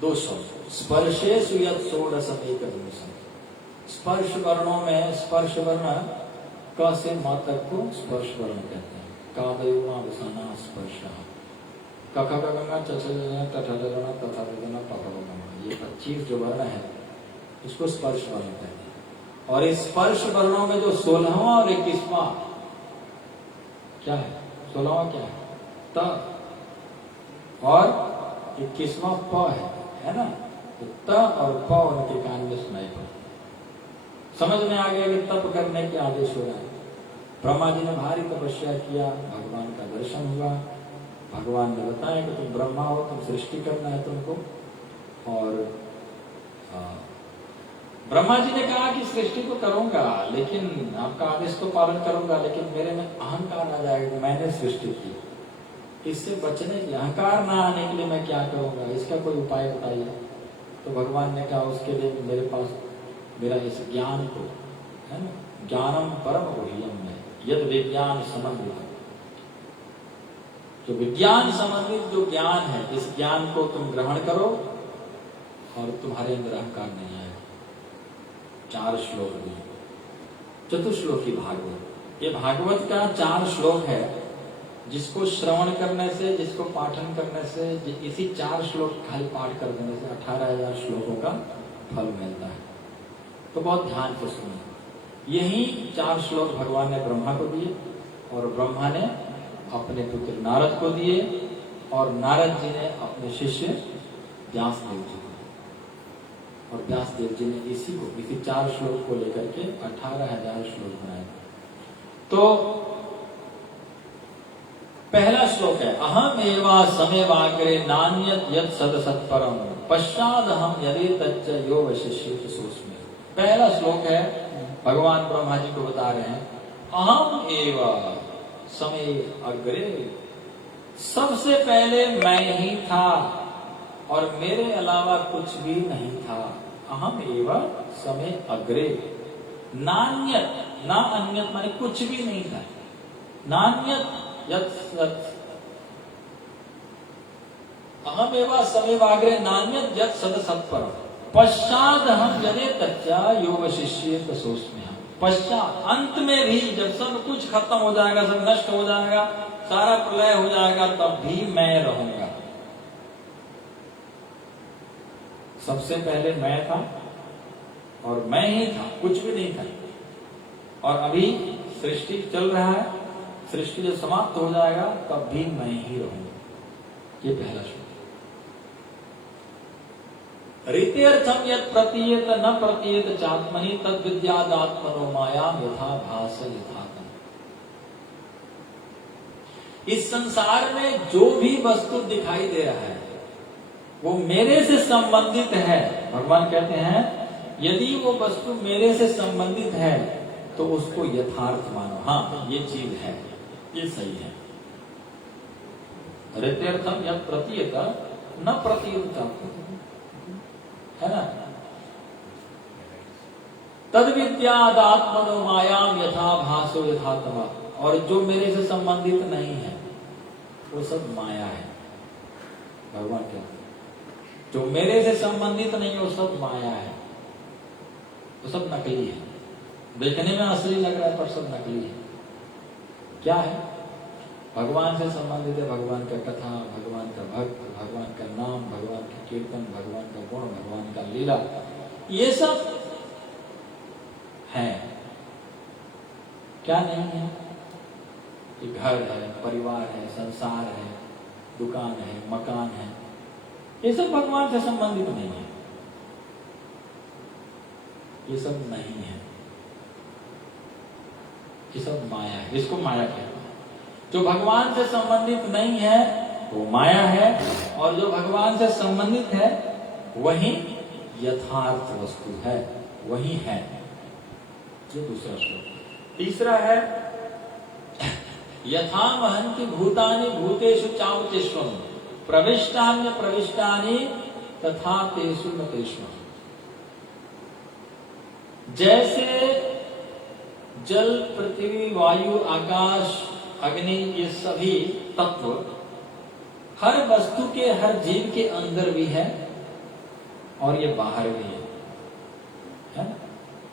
2 शब्द, स्पर्शेषु यत् षोडशमेकविंशम्। स्पर्श वर्णों में स्पर्श वर्ण क से म तक को स्पर्श वर्ण कहते हैं। कादयोना वसाना स्पर्श, कख गंगा चचलना तठलना तथलना पठलना, ये 25 जो वर्ण है इसको स्पर्श वर्ण कहते हैं। और इस स्पर्श वर्णों में जो 16वां और 21वां क्या है, 16वां क्या है, त, और 21वां प है ना। तो त और प उनके कान में सुनाई पड़ा। समझ में आ गया कि तप करने के आदेश हो रहा है। ब्रह्मा जी ने भारी तपस्या किया, भगवान का दर्शन हुआ। भगवान ने बताया कि तुम ब्रह्मा हो, तुम सृष्टि करना है तुमको। और ब्रह्मा जी ने कहा कि सृष्टि तो करूंगा, लेकिन आपका आदेश तो पालन करूंगा, लेकिन मेरे में अहंकार आ जाएगा कि मैंने सृष्टि की। इससे बचने के, अहंकार ना आने के लिए मैं क्या करूंगा, इसका कोई उपाय बताइए। तो भगवान ने कहा उसके लिए मेरे पास मेरा इस ज्ञान को है ना, ज्ञानम परम गुह्यम है, यद विज्ञान समन्वित, जो विज्ञान समन्वित जो ज्ञान है, इस ज्ञान को तुम ग्रहण करो और तुम्हारे अंदर अहंकार नहीं आएगा। 4 श्लोक दिए, चतुश्लोकी भागवत। ये भागवत का 4 श्लोक है, जिसको श्रवण करने से, जिसको पाठन करने से, इसी 4 श्लोक खाली पाठ कर देने से 18,000 श्लोकों का फल मिलता है। तो बहुत ध्यान से सुनिए। यही 4 श्लोक भगवान ने ब्रह्मा को दिए, और ब्रह्मा ने अपने पुत्र नारद को दिए, और नारद जी ने अपने शिष्य व्यास देव जी को, और व्यास देव जी ने इसी 4 श्लोक को लेकर के 18,000 श्लोक बनाए। तो पहला श्लोक है, अहम एवा समेवाग्रे नान्यत यत् सदसत्परम पश्चाद हम यदि तच्च यो वशिष्येत सोस्मे। पहला श्लोक है, भगवान ब्रह्मा जी को बता रहे हैं, अहम एवा समय अग्रे, सबसे पहले मैं ही था और मेरे अलावा कुछ भी नहीं था। अहम एवा समय अग्रे, नान्यत, ना अन्यत माने कुछ भी नहीं था, नान्यत अहम एवा समेवाग्रे नान्यत यत् सदसत्परम पश्चात हम यदि तच्चा योग शिष्येत सोस्म्यहम्। पश्चात, अंत में भी, जब सब कुछ खत्म हो जाएगा, सब नष्ट हो जाएगा, सारा प्रलय हो जाएगा, तब भी मैं रहूंगा। सबसे पहले मैं था और मैं ही था, कुछ भी नहीं था। और अभी सृष्टि चल रहा है, सृष्टि जब समाप्त हो जाएगा तब भी मैं ही रहूंगा। ये पहला श्लोक। रीत्यर्थम यत् प्रतीयत न प्रतीयत चात्मनि तद विद्यादात्मनो मायाम यथा भास यथातम। इस संसार में जो भी वस्तु दिखाई दे रहा है वो मेरे से संबंधित है। भगवान कहते हैं यदि वो वस्तु मेरे से संबंधित है तो उसको यथार्थ मानो। हाँ, ये चीज है, ये सही है। रीत्यर्थम यत् प्रतीयत न प्रतीयत चात्मनि, है ना। तद विद्यादात्मनो मायाम यथा भासो यथात्मा। और जो मेरे से संबंधित नहीं है वो सब माया है। भगवान कहते हैं जो मेरे से संबंधित नहीं वो सब माया है, वो सब नकली है। देखने में असली लग रहा है पर सब नकली है। क्या है? भगवान से संबंधित है भगवान का कथा, भगवान का भक्त, भगवान का नाम, भगवान का कीर्तन, भगवान का गुण, भगवान का लीला, ये सब है। क्या नहीं है? कि घर है, परिवार है, संसार है, दुकान है, मकान है, ये सब भगवान से संबंधित नहीं है। ये सब नहीं है, ये सब माया है। इसको माया कहते हैं। जो भगवान से संबंधित नहीं है वो माया है, और जो भगवान से संबंधित है वही यथार्थ वस्तु है, वही है। ये दूसरा श्लोक। तीसरा है यथा महन्ति भूतानि भूतेषु चावतिष्वम् प्रविष्टान्य प्रविष्टानि तथा तेषु न तेषु। जैसे जल, पृथ्वी, वायु, आकाश, अग्नि, ये सभी तत्व हर वस्तु के, हर जीव के अंदर भी है और ये बाहर भी है ना?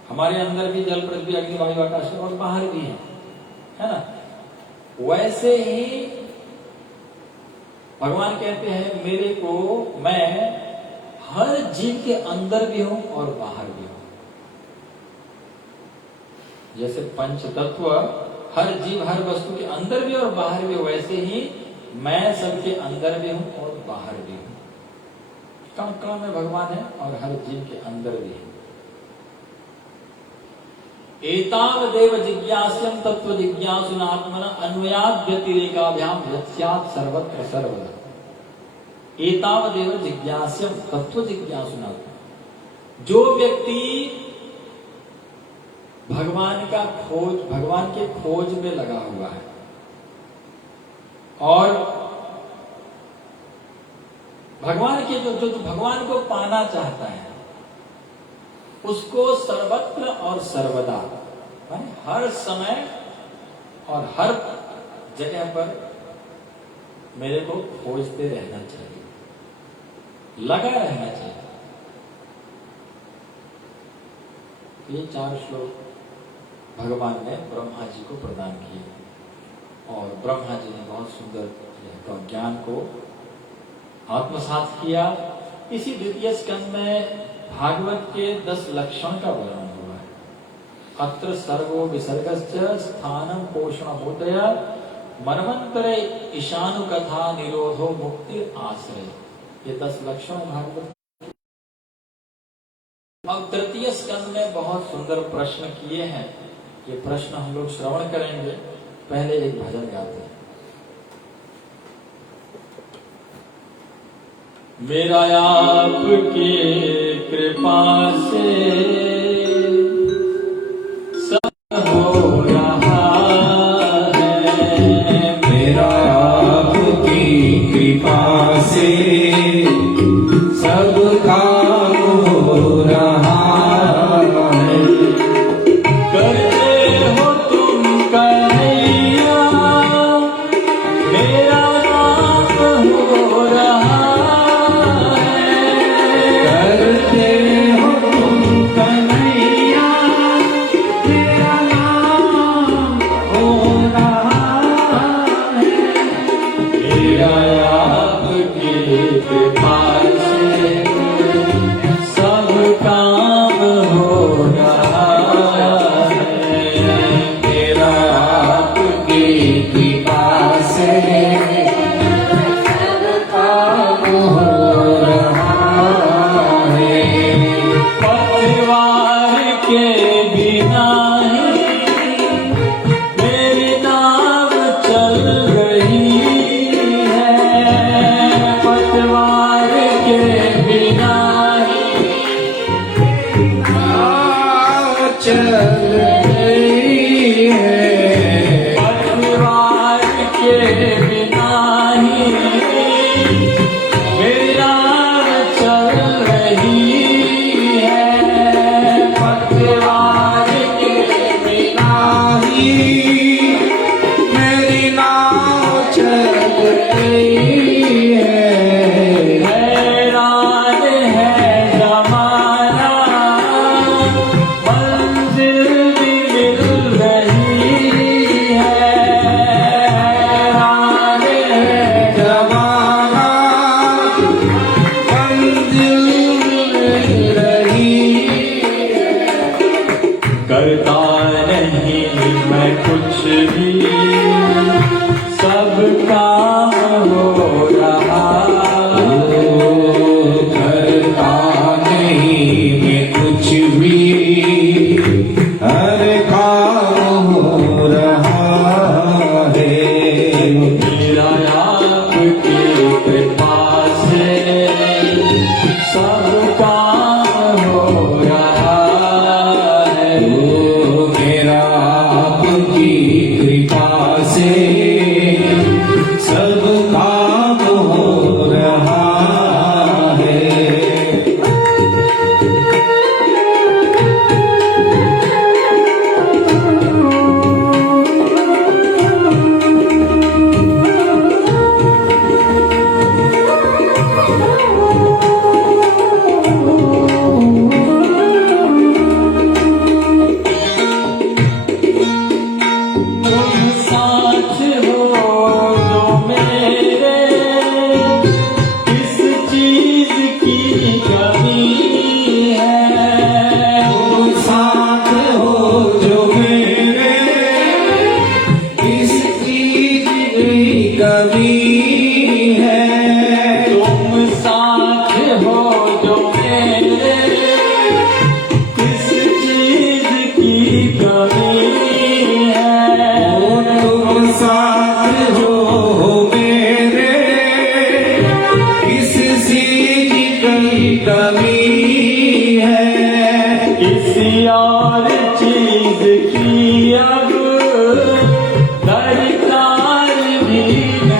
हमारे अंदर भी जल, पृथ्वी, अग्नि, वायु, आकाश है और बाहर भी है ना? वैसे ही भगवान कहते हैं मेरे को, मैं हर जीव के अंदर भी हूं और बाहर भी हूं। जैसे पंच तत्व हर जीव, हर वस्तु के अंदर भी और बाहर भी, वैसे ही मैं सबके अंदर भी हूं और बाहर भी हूं। कण कण में भगवान है और हर जीव के अंदर भी है। एतावदेव जिज्ञास्यं तत्व जिज्ञासुनात्मना अन्वयाद व्यतिरेकाभ्याम यस्यात् सर्वत्र सर्वदा। एतावदेव जिज्ञास्यं तत्व जिज्ञासुनात्मना। जो व्यक्ति भगवान का खोज, भगवान के खोज में लगा हुआ है और भगवान के जो भगवान को पाना चाहता है, उसको सर्वत्र और सर्वदा, हर समय और हर जगह पर मेरे को खोजते रहना चाहिए, लगा रहना चाहिए। ये 4 श्लोक भगवान ने ब्रह्मा जी को प्रदान किए और ब्रह्मा जी ने बहुत सुंदर ज्ञान को आत्मसात किया। इसी द्वितीय स्कंद में भागवत के 10 लक्षण का वर्णन हुआ है। अत्र सर्वो विसर्गश्च स्थानं पोषणमोदय मनवंतरे ईशानु कथा निरोधो मुक्ति आश्रय। ये 10 लक्षण भागवत। अब तृतीय स्कंद में बहुत सुंदर प्रश्न किए हैं। ये प्रश्न हम लोग श्रवण करेंगे। पहले एक भजन गाते हैं। मेरा आपकी कृपा से सब हो रहा है। मेरा आपकी कृपा से सब काम हो रहा है। करते हो तुम कन्हैया, मेरा नाम हो रहा सब काम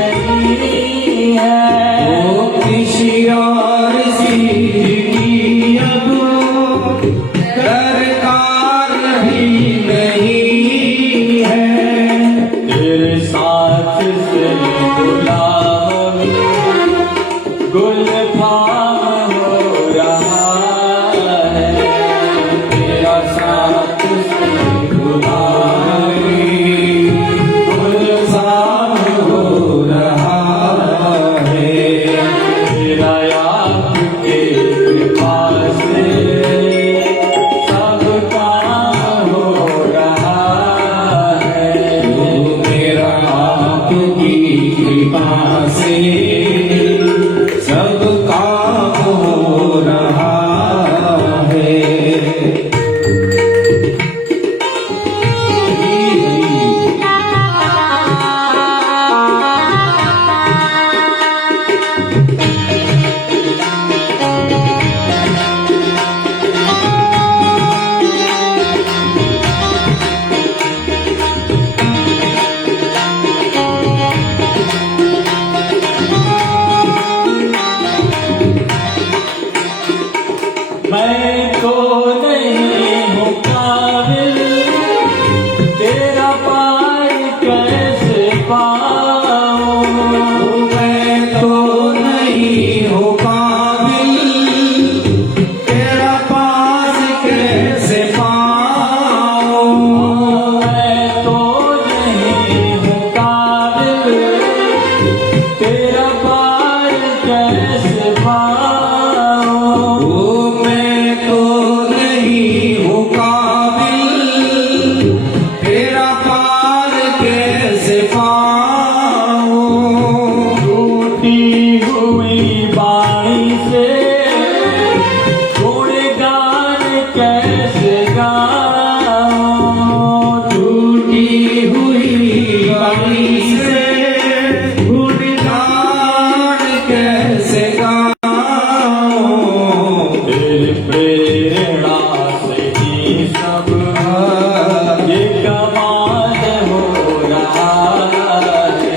नहीं है। ओ किसी और चीज की अब दरकार ही नहीं है। तेरे साथ से गुलाब गुलफाम हो रहा है। तेरा साथ से गुलाबी गुलजार हो रहा है। तेरा आपके कृपा से सब काम हो रहा है। तू मेरा आपकी कृपा से सब काम हो रहा है। मैं तो नहीं हूँ काबिल तेरा पार कैसे पाऊँ। मैं तो नहीं हूँ काबिल तेरा पास कैसे पाऊँ। मैं तो नहीं हूँ काबिल तेरा पार कैसे पाऊँ। ओ मैं तो नहीं हूँ काबिल तेरा पार कैसे पाऊँ। टूटी हुई बाणी से गुणगान कैसे गाऊं। टूटी हुई बाणी से गुणगान कैसे गाऊं। तेरी प्रेरणा से ही सब ये कमाल हो रहा है।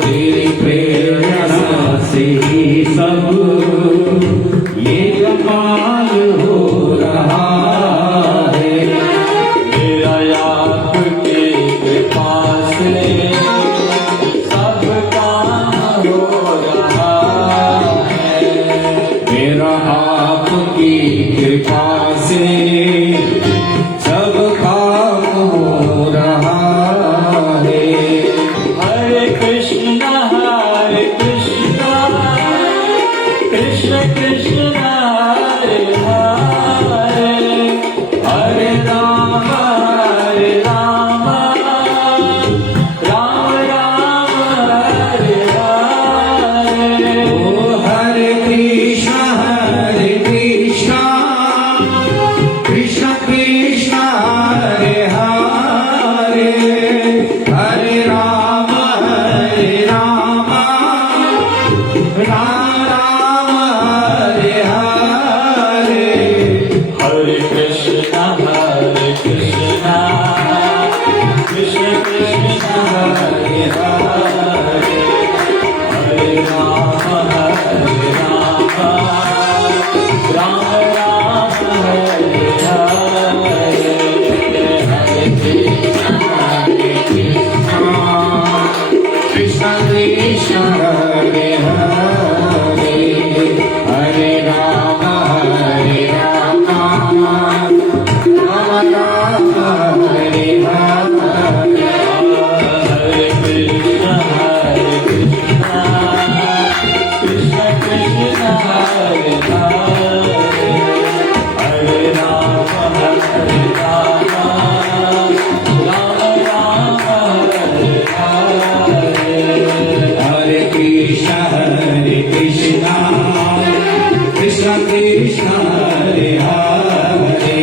तेरी प्रेरणा से ही सब ये कमाल हो रहा है। मेरा आपकी कृपा से सब काम हो रहा है। मेरा आपकी कृपा से सब काम हो रहा है। हरे कृष्ण कृष्ण कृष्ण हरे हरे। हरे राम राम राम हरे हरे। ओ हरे कृष्ण कृष्ण कृष्ण हरे हरे। हरे राम राम राम हरे हरे। हरे कृष्ण कृष्ण कृष्ण हरे हरे। हरे राम राम राम हरे हरे। हरे कृष्ण कृष्ण हरे हरे। हरे राम राम राम हरे हरे। हरे कृष्ण कृष्ण कृष्ण हरे हरे। हरे राम राम राम हरे हरे। हरे कृष्ण कृष्ण कृष्ण हरे हरे।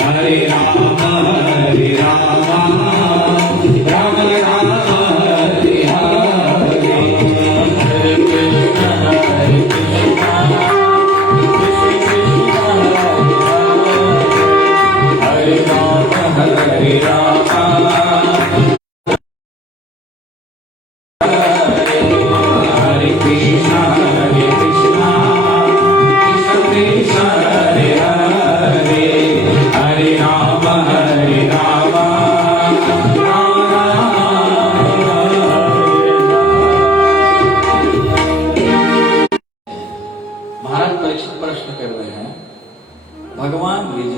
हरे राम राम राम हरे हरे। हरे कृष्ण हरे राम हरे राम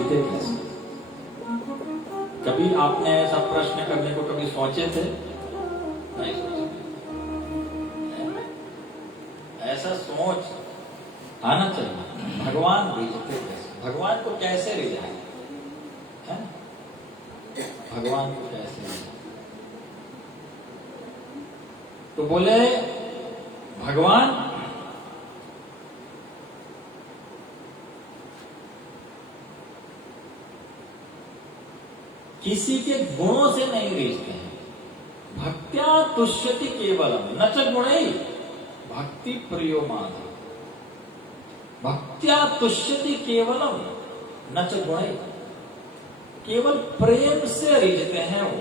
रिझते कैसे? कभी आपने ऐसा प्रश्न करने को कभी सोचे थे? नहीं सोचे। ऐसा सोच आना चाहिए। भगवान रिझते कैसे? भगवान को कैसे रिझाए? है ना? भगवान को कैसे रिझाए? तो बोले भगवान किसी के गुणों से नहीं रिझते हैं। भक्त्या तुष्यति केवलम न च गुणै भक्ति प्रियो माधव। भक्त्या तुष्यति केवलम न च गुणै। केवल प्रेम से रिझते हैं वो,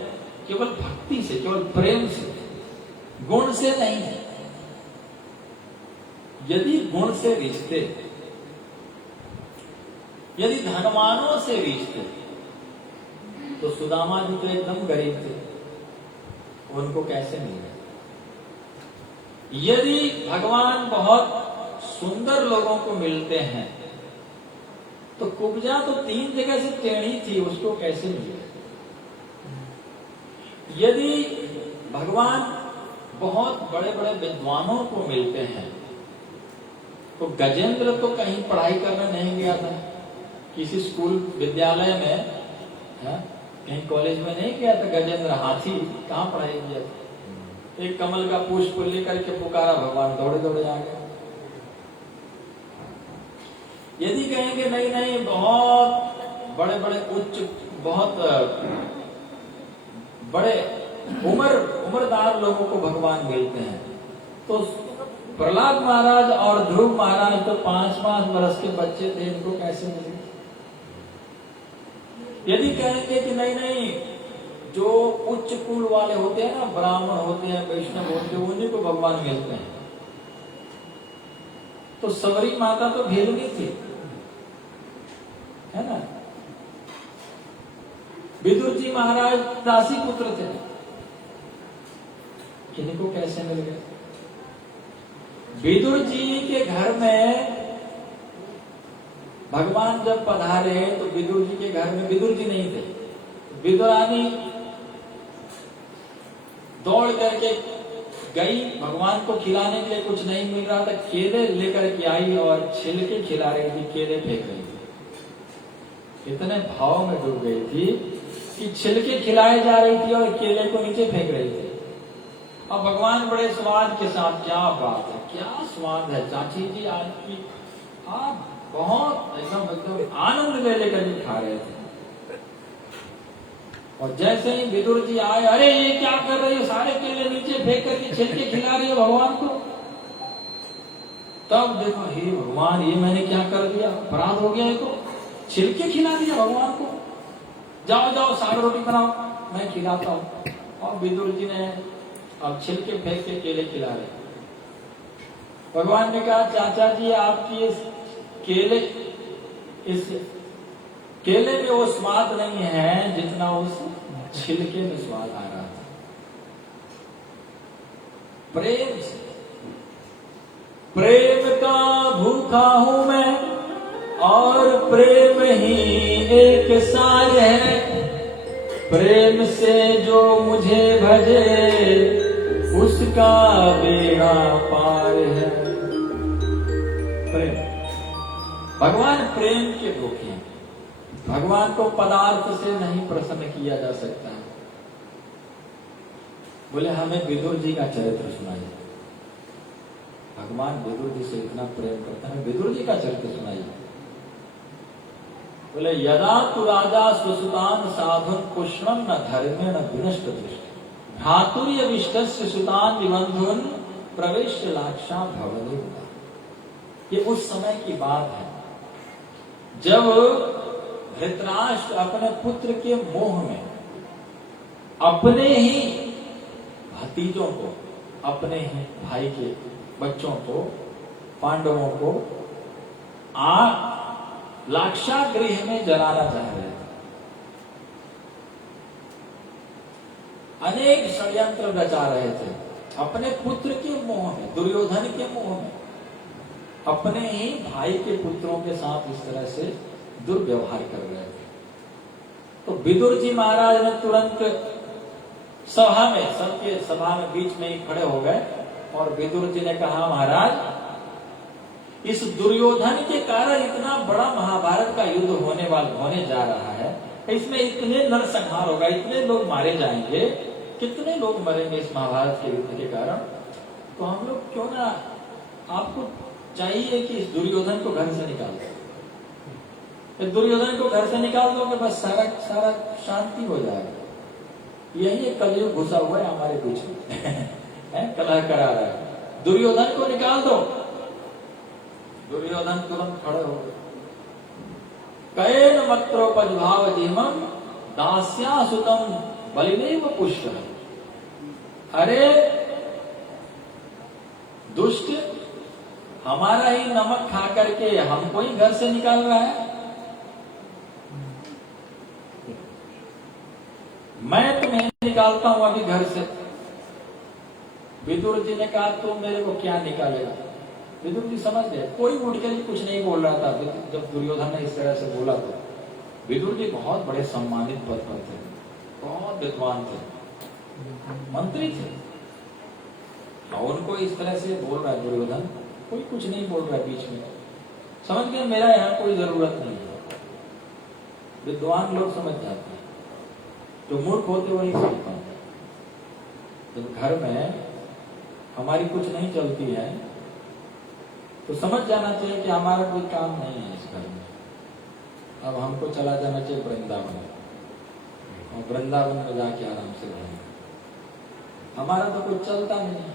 केवल भक्ति से, केवल प्रेम से, गुण से नहीं है। यदि गुण से रिझते, यदि धनवानों से रिझते तो सुदामा जी तो एकदम गरीब थे, उनको कैसे मिले? यदि भगवान बहुत सुंदर लोगों को मिलते हैं तो कुब्जा तो 3 जगह से टेढ़ी थी, उसको कैसे मिले? यदि भगवान बहुत बड़े बड़े विद्वानों को मिलते हैं तो गजेंद्र तो कहीं पढ़ाई करने नहीं गया था, किसी स्कूल विद्यालय में, है? कहीं कॉलेज में नहीं गया था गजेंद्र। हाथी कहाँ पढ़ाई किया था? एक कमल का पुष्प लेकर के पुकारा, भगवान दौड़े दौड़े आ गए। यदि कहेंगे नहीं नहीं बहुत बड़े बड़े उच्च, बहुत बड़े उम्रदार लोगों को भगवान मिलते हैं तो प्रहलाद महाराज और ध्रुव महाराज तो 5-5 वर्ष के बच्चे थे, इनको कैसे मिले? यदि कहेंगे कि नहीं नहीं जो उच्च कुल वाले होते हैं ना, ब्राह्मण होते हैं, वैष्णव होते हैं, उन्हीं को भगवान मिलते हैं तो सबरी माता तो भेलनी थी, है ना? विदुर जी महाराज दासी पुत्र थे, किनको कैसे मिल गए? विदुर जी के घर में भगवान जब पधारे तो विदुर जी के घर में विदुर जी नहीं थे। विदुरानी दौड़ करके गई, भगवान को खिलाने के लिए कुछ नहीं मिल रहा था, केले लेकर के आई और छिलके खिला रही थी, केले फेंक रही थी। इतने भाव में डूब गई थी कि छिलके खिलाए जा रही थी और केले को नीचे फेंक रही थी। और भगवान बड़े स्वाद के साथ, क्या बात है, क्या स्वाद है चाची जी आज की, आप बहुत एकदम आनंद ले लेकर के खा रहे थे। और जैसे ही विदुर जी आए, अरे ये क्या कर रही हो, सारे केले नीचे फेंक करके छिलके खिला रही हो भगवान को। तब देखो, हे भगवान ये मैंने क्या कर दिया, अपराध हो गया है, तो छिलके खिला दिया भगवान को। जाओ जाओ साग रोटी बनाओ, मैं खिलाता हूँ। और विदुर जी ने अब छिलके फेंक के केले खिला रहे। भगवान ने कहा, चाचा जी आपकी इस केले में वो स्वाद नहीं है जितना उस छिलके में स्वाद आ रहा था। प्रेम से, प्रेम का भूखा हूं मैं और प्रेम ही एक सार है। प्रेम से जो मुझे भजे उसका बेड़ा पार है। प्रेम, भगवान प्रेम के भूखे हैं। भगवान को पदार्थ से नहीं प्रसन्न किया जा सकता है। बोले हमें विदुर जी का चरित्र सुनाइए। भगवान विदुर जी से इतना प्रेम करते हैं, विदुर जी का चरित्र सुनाइए। बोले यदा तु राजा सुसुतान साधुन पुष्णम न धर्मे न विनष्ट दृष्टि भ्रातुर्य विष्टस्य सुतान विबंधुन प्रवेश लाक्षा भवने। ये उस समय की बात है जब धृतराष्ट्र अपने पुत्र के मोह में अपने ही भतीजों को, अपने ही भाई के बच्चों को, पांडवों को लाक्षागृह में जलाना चाह रहे थे। अनेक षड्यंत्र रचा रहे थे अपने पुत्र के मोह में, दुर्योधन के मोह में, अपने ही भाई के पुत्रों के साथ इस तरह से दुर्व्यवहार कर रहे थे। तो विदुर जी महाराज ने तुरंत सभा में, सबके सभा में बीच में ही खड़े हो गए और विदुर जी ने कहा, महाराज इस दुर्योधन के कारण इतना बड़ा महाभारत का युद्ध होने जा रहा है, इसमें इतने नरसंहार होगा, इतने लोग मारे जाएंगे, कितने लोग मरेंगे इस महाभारत के युद्ध के कारण। तो हम लोग क्यों ना, आपको चाहिए कि इस दुर्योधन को घर से निकाल दो, इस दुर्योधन को घर से निकाल दो कि बस सारा शांति हो जाएगा। यही एक कलयुग घुसा हुआ है हमारे बीच में कलह करा रहा है, दुर्योधन को निकाल दो। दुर्योधन तुरंत खड़े हो गए। कैन मत्रोपजभाव धीमम दास्यासुतम बलिदेव पुष्ट। अरे दुष्ट, हमारा ही नमक खा करके हमको ही घर से निकाल रहा है। मैं तुम्हें निकालता हूं अभी घर से। विदुर जी ने कहा, तुम मेरे को क्या निकालेगा। विदुर जी समझ गए, कोई उठ के कुछ नहीं बोल रहा था। जब दुर्योधन ने इस तरह से बोला तो विदुर जी बहुत बड़े सम्मानित पद पर थे, बहुत विद्वान थे, मंत्री थे, और उनको इस तरह से बोल रहा है दुर्योधन, कोई कुछ नहीं बोल रहा है बीच में। समझ गए मेरा यहाँ कोई जरूरत नहीं है। विद्वान लोग समझ जाते हैं, जो मूर्ख होते वही समझ पाते। जब घर में हमारी कुछ नहीं चलती है तो समझ जाना चाहिए कि हमारा कोई काम नहीं है इस घर में। अब हमको चला जाना चाहिए वृंदावन, और वृंदावन में जाके आराम से रहेंगे। हमारा तो कुछ चलता नहीं है,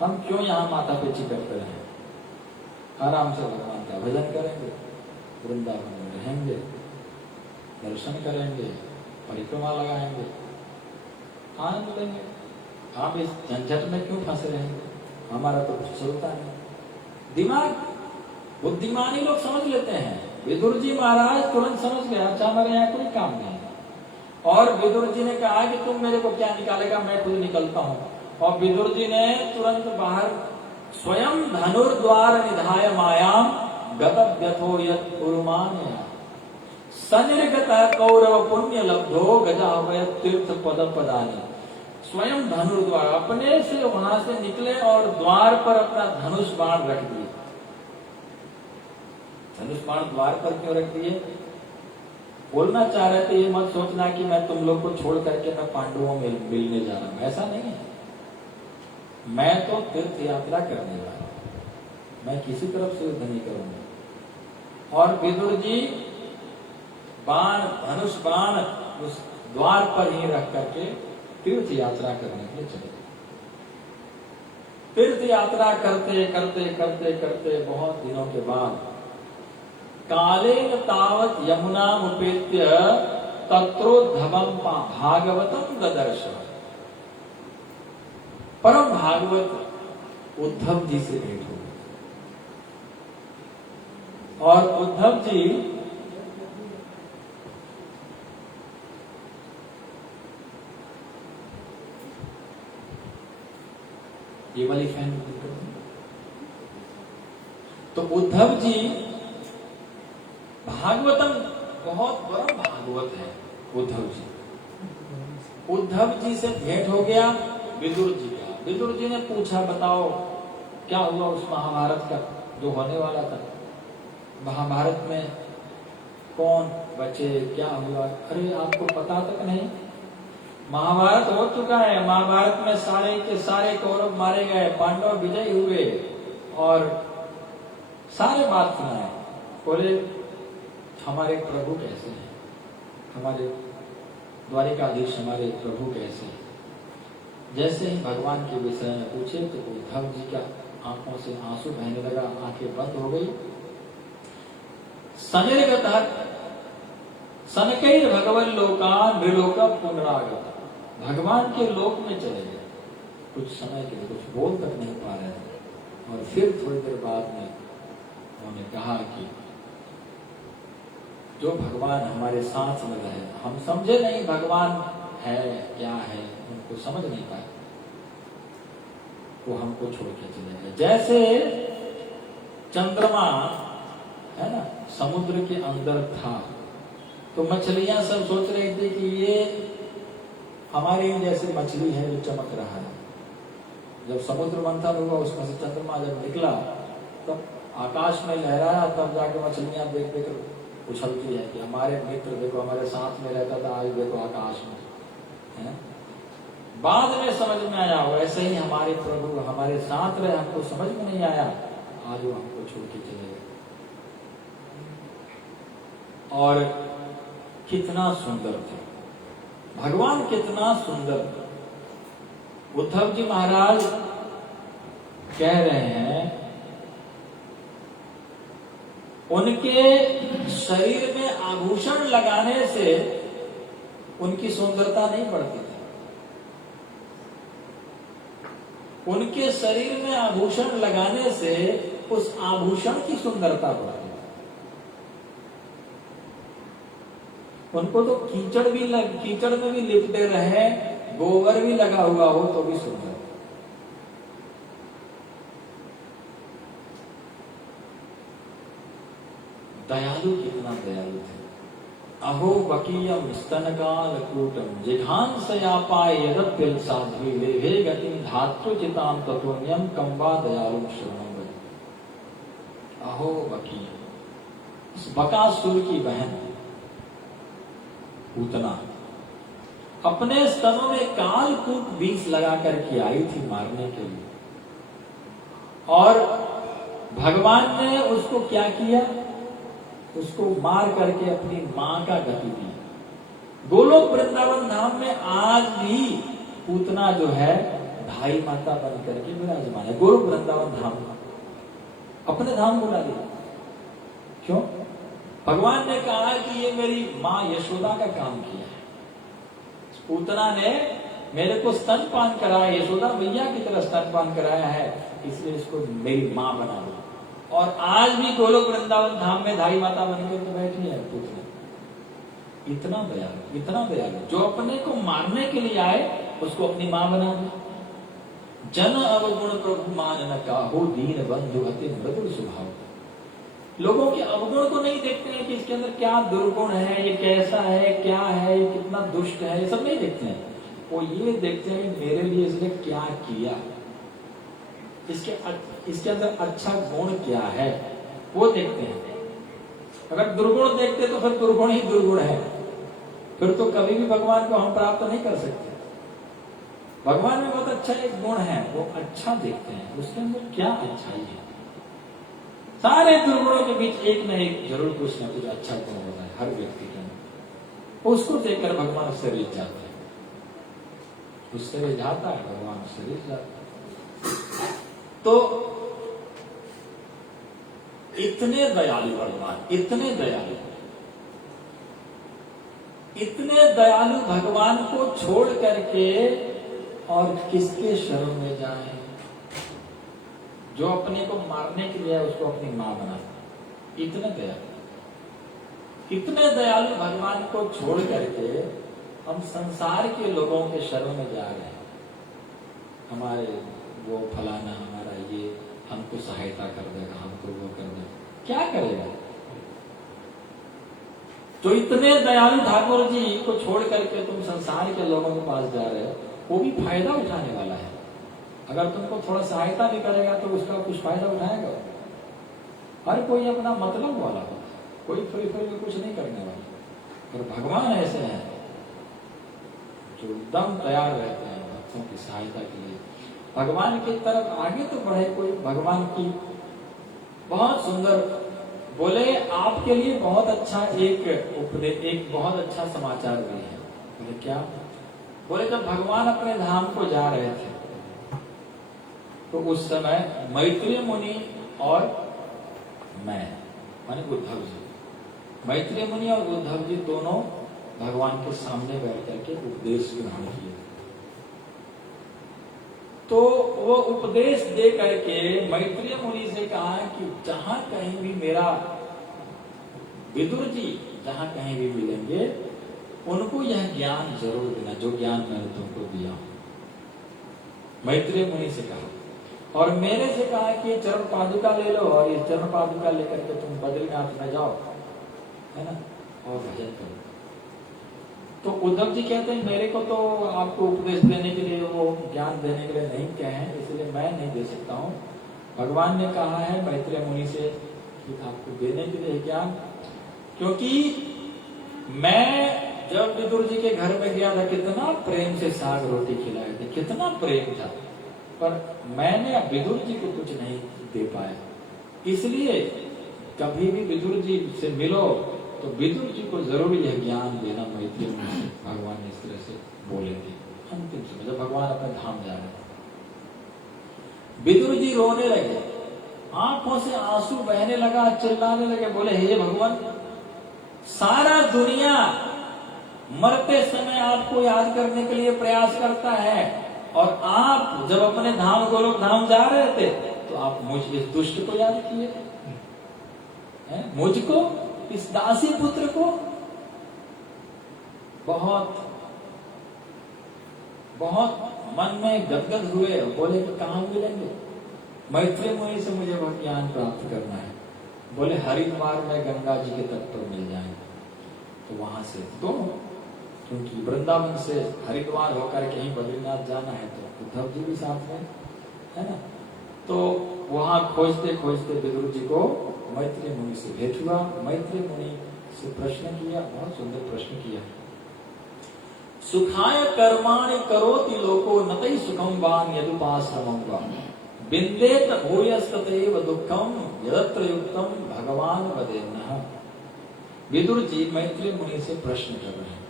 हम क्यों यहाँ माथा पेची करते रहे। आराम से भगवान का भजन करेंगे, वृंदावन में रहेंगे, दर्शन करेंगे, परिक्रमा लगाएंगे, आनंद लेंगे। आप इस झंझट में क्यों फंसे रहेंगे, हमारा तो कुछ चलता नहीं। दिमाग, बुद्धिमानी लोग समझ लेते हैं। विदुर जी महाराज तुरंत समझ गया, अच्छा हमारे यहाँ कोई काम नहीं है। और विदुर जी ने कहा कि तुम मेरे को क्या निकालेगा, मैं खुद निकलता हूँ। और विदुर जी ने तुरंत बाहर स्वयं धनुर्द्वार निधाय मायाम गतव्यथो यत् पुरुमानया सनिर्गत कौरव पुण्य लब्धो गजावय तीर्थ पद पदानी। स्वयं धनुर्द्वार, अपने से वहां से निकले और द्वार पर अपना धनुष बाण रख दिए। धनुष बाण द्वार पर क्यों रख दिए, बोलना चाह रहे थे ये मत सोचना कि मैं तुम लोग को छोड़ करके मैं पांडवों में मिलने जा रहा हूं, ऐसा नहीं है। मैं तो तीर्थ यात्रा करने वाला हूं, मैं किसी तरफ से युद्ध नहीं करूंगा। और विदुर जी बाण, धनुष बाण उस द्वार पर ही रख करके तीर्थ यात्रा करने के लिए चले। तीर्थ यात्रा करते करते करते करते बहुत दिनों के बाद कालेन तावत यमुना उपेत्य तत्रोद्धवम भागवतम ददर्श। परम भागवत उद्धव जी से भेंट हो, और उद्धव जी ये वाली फैन। तो उद्धव जी भागवतम, बहुत बड़ा भागवत है उद्धव जी। उद्धव जी से भेंट हो गया विदुर जी का। विदुर जी ने पूछा, बताओ क्या हुआ उस महाभारत का जो होने वाला था, महाभारत में कौन बचे, क्या हुआ। अरे आपको पता तक नहीं, महाभारत हो चुका है। महाभारत में सारे के सारे कौरव मारे गए, पांडव विजयी हुए, और सारे बात सुनाए। बोले हमारे प्रभु कैसे हैं, हमारे द्वारिकाधीश हमारे प्रभु कैसे हैं। जैसे ही भगवान के विषय में पूछे तो उद्धव जी का आंखों से आंसू बहने लगा, आंखें बंद हो गई। सनिर्गत सनकैर भगवन् लोकान् नृलोक पुनरागत। भगवान के लोक में चले गए, कुछ समय के लिए कुछ बोल तक नहीं पा रहे थे। और फिर थोड़ी देर बाद में उन्होंने कहा कि जो भगवान हमारे साथ में रहे, हम समझे नहीं भगवान है क्या है, उनको समझ नहीं पाए, वो हमको छोड़ के चले गए। जैसे चंद्रमा है ना, समुद्र के अंदर था। तो मछलियां सब सोच रही थी कि ये हमारे जैसे मछली है जो चमक रहा है। जब समुद्र मंथन हुआ, उसमें से चंद्रमा जब निकला, तब आकाश में लहराया, तब जाके मछलियां देख देख उछलती है कि हमारे मित्र देखो, हमारे साथ में रहता था, आज देखो आकाश में है। बाद में समझ में आया, वैसे ही हमारे प्रभु हमारे साथ रहे, हमको समझ में नहीं आया, आज वो हमको छोड़ के चले गए। और कितना सुंदर थे भगवान, कितना सुंदर। उद्धव जी महाराज कह रहे हैं, उनके शरीर में आभूषण लगाने से उनकी सुंदरता नहीं बढ़ती थी। उनके शरीर में आभूषण लगाने से उस आभूषण की सुंदरता बढ़ती। उनको तो कीचड़ में भी लिपटे रहे, गोबर भी लगा हुआ हो तो भी सुंदर। दयालु, कितना दयालु थे। अहो बकीयम स्तनकाल कूटम जिघांसयापाय यदप्यल साध्वी लेभे गतिम धात्रुचिताम ततोन्यम कंबा दयालु शरणम भज। अहो बकीय, इस बकासुर की बहन पूतना अपने स्तनों में कालकूट विष लगा करके आई थी मारने के लिए, और भगवान ने उसको क्या किया, उसको मार करके अपनी मां का गति दी। गोलोक वृंदावन धाम में आज भी पूतना जो है धाई माता बन करके विराजमान है। गोलोक वृंदावन धाम अपने धाम बुला दिया। क्यों? भगवान ने कहा कि ये मेरी मां यशोदा का काम किया है। पूतना ने मेरे को स्तनपान कराया, यशोदा मैया की तरह स्तनपान कराया है, इसलिए इसको मेरी मां बना दो। और आज भी गोलोक वृंदावन धाम में धाई माता बनकर तो बैठी है पूतना। इतना दयालु, इतना दयालु, जो अपने को मारने के लिए आए उसको अपनी मां बना दे। जन अवगुण प्रभु मान न काहू, दीन बंधु अति मृदुल स्वभाव। लोगों के अवगुण को नहीं देखते हैं कि इसके अंदर क्या दुर्गुण है, ये कैसा है, क्या है, ये कितना दुष्ट है, ये सब नहीं देखते हैं। वो ये देखते हैं कि मेरे लिए इसने क्या किया, इसके अंदर अच्छा गुण क्या है, वो देखते हैं। अगर दुर्गुण देखते तो फिर दुर्गुण ही दुर्गुण है, फिर तो कभी भी भगवान को हम प्राप्त नहीं कर सकते। भगवान में बहुत अच्छा एक गुण है, वो अच्छा देखते हैं, उसके अंदर क्या अच्छाई है। सारे दुर्गुणों के बीच एक न एक जरूर कुछ न कुछ अच्छा गुण होता है हर व्यक्ति के अंदर। उसको देखकर भगवान उससे रिझ जाता है, उससे रिझाता है, भगवान उससे रिझ जाता है। तो इतने दयालु भगवान, इतने दयालु, इतने दयालु भगवान को छोड़ करके और किसके शरण में जाए। जो अपने को मारने के लिए उसको अपनी मां बना। इतने दयालु, इतने दयालु भगवान को छोड़ करके हम संसार के लोगों के शरण में जा रहे हैं। हमारे वो फलाना, हमारा ये हमको सहायता कर देगा, हमको वो कर देगा, क्या करेगा। तो इतने दयालु ठाकुर जी को छोड़ करके तुम संसार के लोगों के पास जा रहे हो, वो भी फायदा उठाने वाला है। अगर तुमको थोड़ा सहायता भी करेगा तो उसका कुछ फायदा उठाएगा। हर कोई अपना मतलब वाला होता है, कोई फ्री में कुछ नहीं करने वाला। और भगवान ऐसे हैं जो एकदम तैयार रहते हैं भक्तों की सहायता के लिए। भगवान की तरफ आगे तो बढ़े कोई, भगवान की बहुत सुंदर बोले, आपके लिए बहुत अच्छा एक बहुत अच्छा समाचार भी है। बोले क्या? बोले जब भगवान अपने धाम को जा रहे थे तो उस समय मैत्रेय मुनि और मैं, माने उद्धव जी, मैत्रेय मुनि और उद्धव जी दोनों भगवान के सामने बैठ करके उपदेश ग्रहण किए। तो वो उपदेश दे करके मैत्रेय मुनि से कहा कि जहां कहीं भी मेरा विदुर जी जहां कहीं भी मिलेंगे उनको यह ज्ञान जरूर देना जो ज्ञान मैंने तुमको दिया। मैत्रेय मुनि से कहा। और मेरे से कहा कि ये चरण पादुका ले लो और ये चरण पादुका लेकर के तुम बद्रीनाथ में जाओ, है ना, और भजन करो। तो उद्धव जी कहते हैं मेरे को तो आपको उपदेश देने के लिए, वो ज्ञान देने के लिए नहीं कहे हैं, इसलिए मैं नहीं दे सकता हूँ। भगवान ने कहा है मैत्रेय मुनि से कि आपको देने के लिए ज्ञान, क्योंकि मैं जब विदुर जी के घर में गया था, कितना प्रेम से साग रोटी खिलाए थे, कितना प्रेम था, पर मैंने विदुर जी को कुछ नहीं दे पाया। इसलिए कभी भी विदुर जी से मिलो तो विदुर जी को जरूर यह ज्ञान देना मैत्रेय मुनि से, भगवान ने इस तरह से बोले थे अंतिम समय जब भगवान अपने धाम जा रहे थे। विदुर जी रोने लगे, आंखों से आंसू बहने लगा, चिल्लाने लगे, बोले हे भगवान, सारा दुनिया मरते समय आपको याद करने के लिए प्रयास करता है, और आप जब अपने धाम गोलोक धाम जा रहे थे तो आप मुझ इस दुष्ट को याद किए, मुझको, इस दासी पुत्र को। बहुत बहुत मन में गदगद हुए, बोले कि कहाँ मिलेंगे? मैत्रेय मुनि से मुझे वह ज्ञान प्राप्त करना है। बोले हरिद्वार में गंगा जी के तट पर मिल जाएंगे। तो वहां से तो क्योंकि वृंदावन से हरिद्वार होकर के ही बद्रीनाथ जाना है, तो उद्धव जी भी साथ में, है ना। तो वहां खोजते खोजते विदुर जी को मैत्रेय मुनि से भेंट हुआ। मैत्रेय मुनि से प्रश्न किया, बहुत सुंदर प्रश्न किया। सुखाय कर्माणि करोति लोको नतै सुखम वान यदुपाश्रमं वा बिंदेत भूयस्ततेव दुःखम यदत्र युक्तम भगवान वदेन्नः। विदुर जी मैत्रेय मुनि से प्रश्न कर रहे हैं,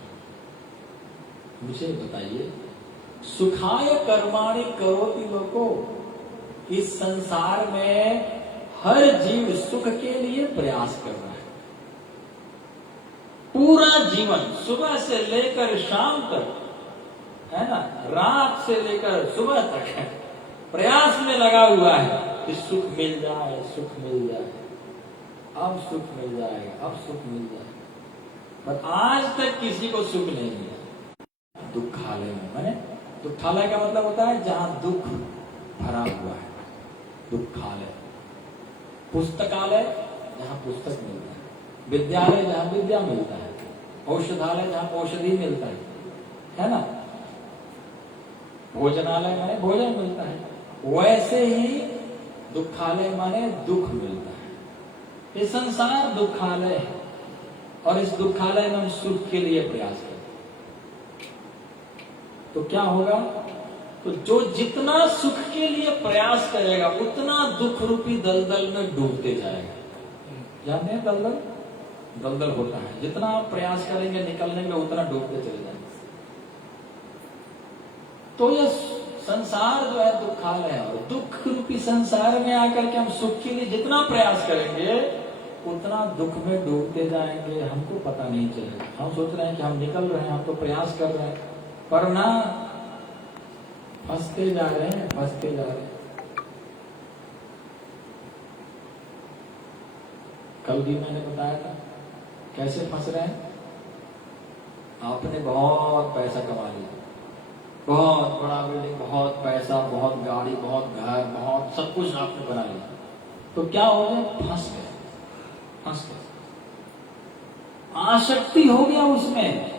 मुझे बताइए, सुखाय कर्माणि करोति लोको, इस संसार में हर जीव सुख के लिए प्रयास कर रहा है। पूरा जीवन सुबह से लेकर शाम तक, है ना, रात से लेकर सुबह तक है, प्रयास में लगा हुआ है कि सुख मिल जाए, सुख मिल जाए, अब सुख मिल जाएगा, अब सुख मिल जाएगा, पर आज तक किसी को सुख नहीं मिला। दुखालय में, मैंने दुखालय का मतलब होता है जहां दुख भरा हुआ है, दुखालय। पुस्तकालय जहां पुस्तक मिलता है, विद्यालय जहां विद्या मिलता है, औषधालय जहां औषधि मिलता है ना, भोजनालय माने भोजन मिलता है, वैसे ही दुखालय माने दुख मिलता है। ये संसार दुखालय है और इस दुखालय में हम सुख के लिए प्रयास करते। तो क्या होगा? तो जो जितना सुख के लिए प्रयास करेगा उतना दुख रूपी दलदल में डूबते जाएगा। जानते हैं दलदल? दलदल होता है, जितना आप प्रयास करेंगे निकलने में उतना डूबते चले जाएंगे। तो यह संसार जो है दुखालय है, और दुख रूपी संसार में आकर के हम सुख के लिए जितना प्रयास करेंगे उतना दुख में डूबते जाएंगे, हमको पता नहीं चलेगा। हम सोच रहे हैं कि हम निकल रहे हैं, हम तो प्रयास कर रहे हैं, पर ना, फंसते जा रहे हैं, फंसते जा रहे हैं। कल भी मैंने बताया था कैसे फंस रहे हैं। आपने बहुत पैसा कमा लिया, बहुत बड़ा बिल्डिंग, बहुत पैसा, बहुत गाड़ी, बहुत घर, बहुत सब कुछ आपने बना लिया, तो क्या हो गया? फंस गए, फंस गए। आसक्ति हो गया उसमें,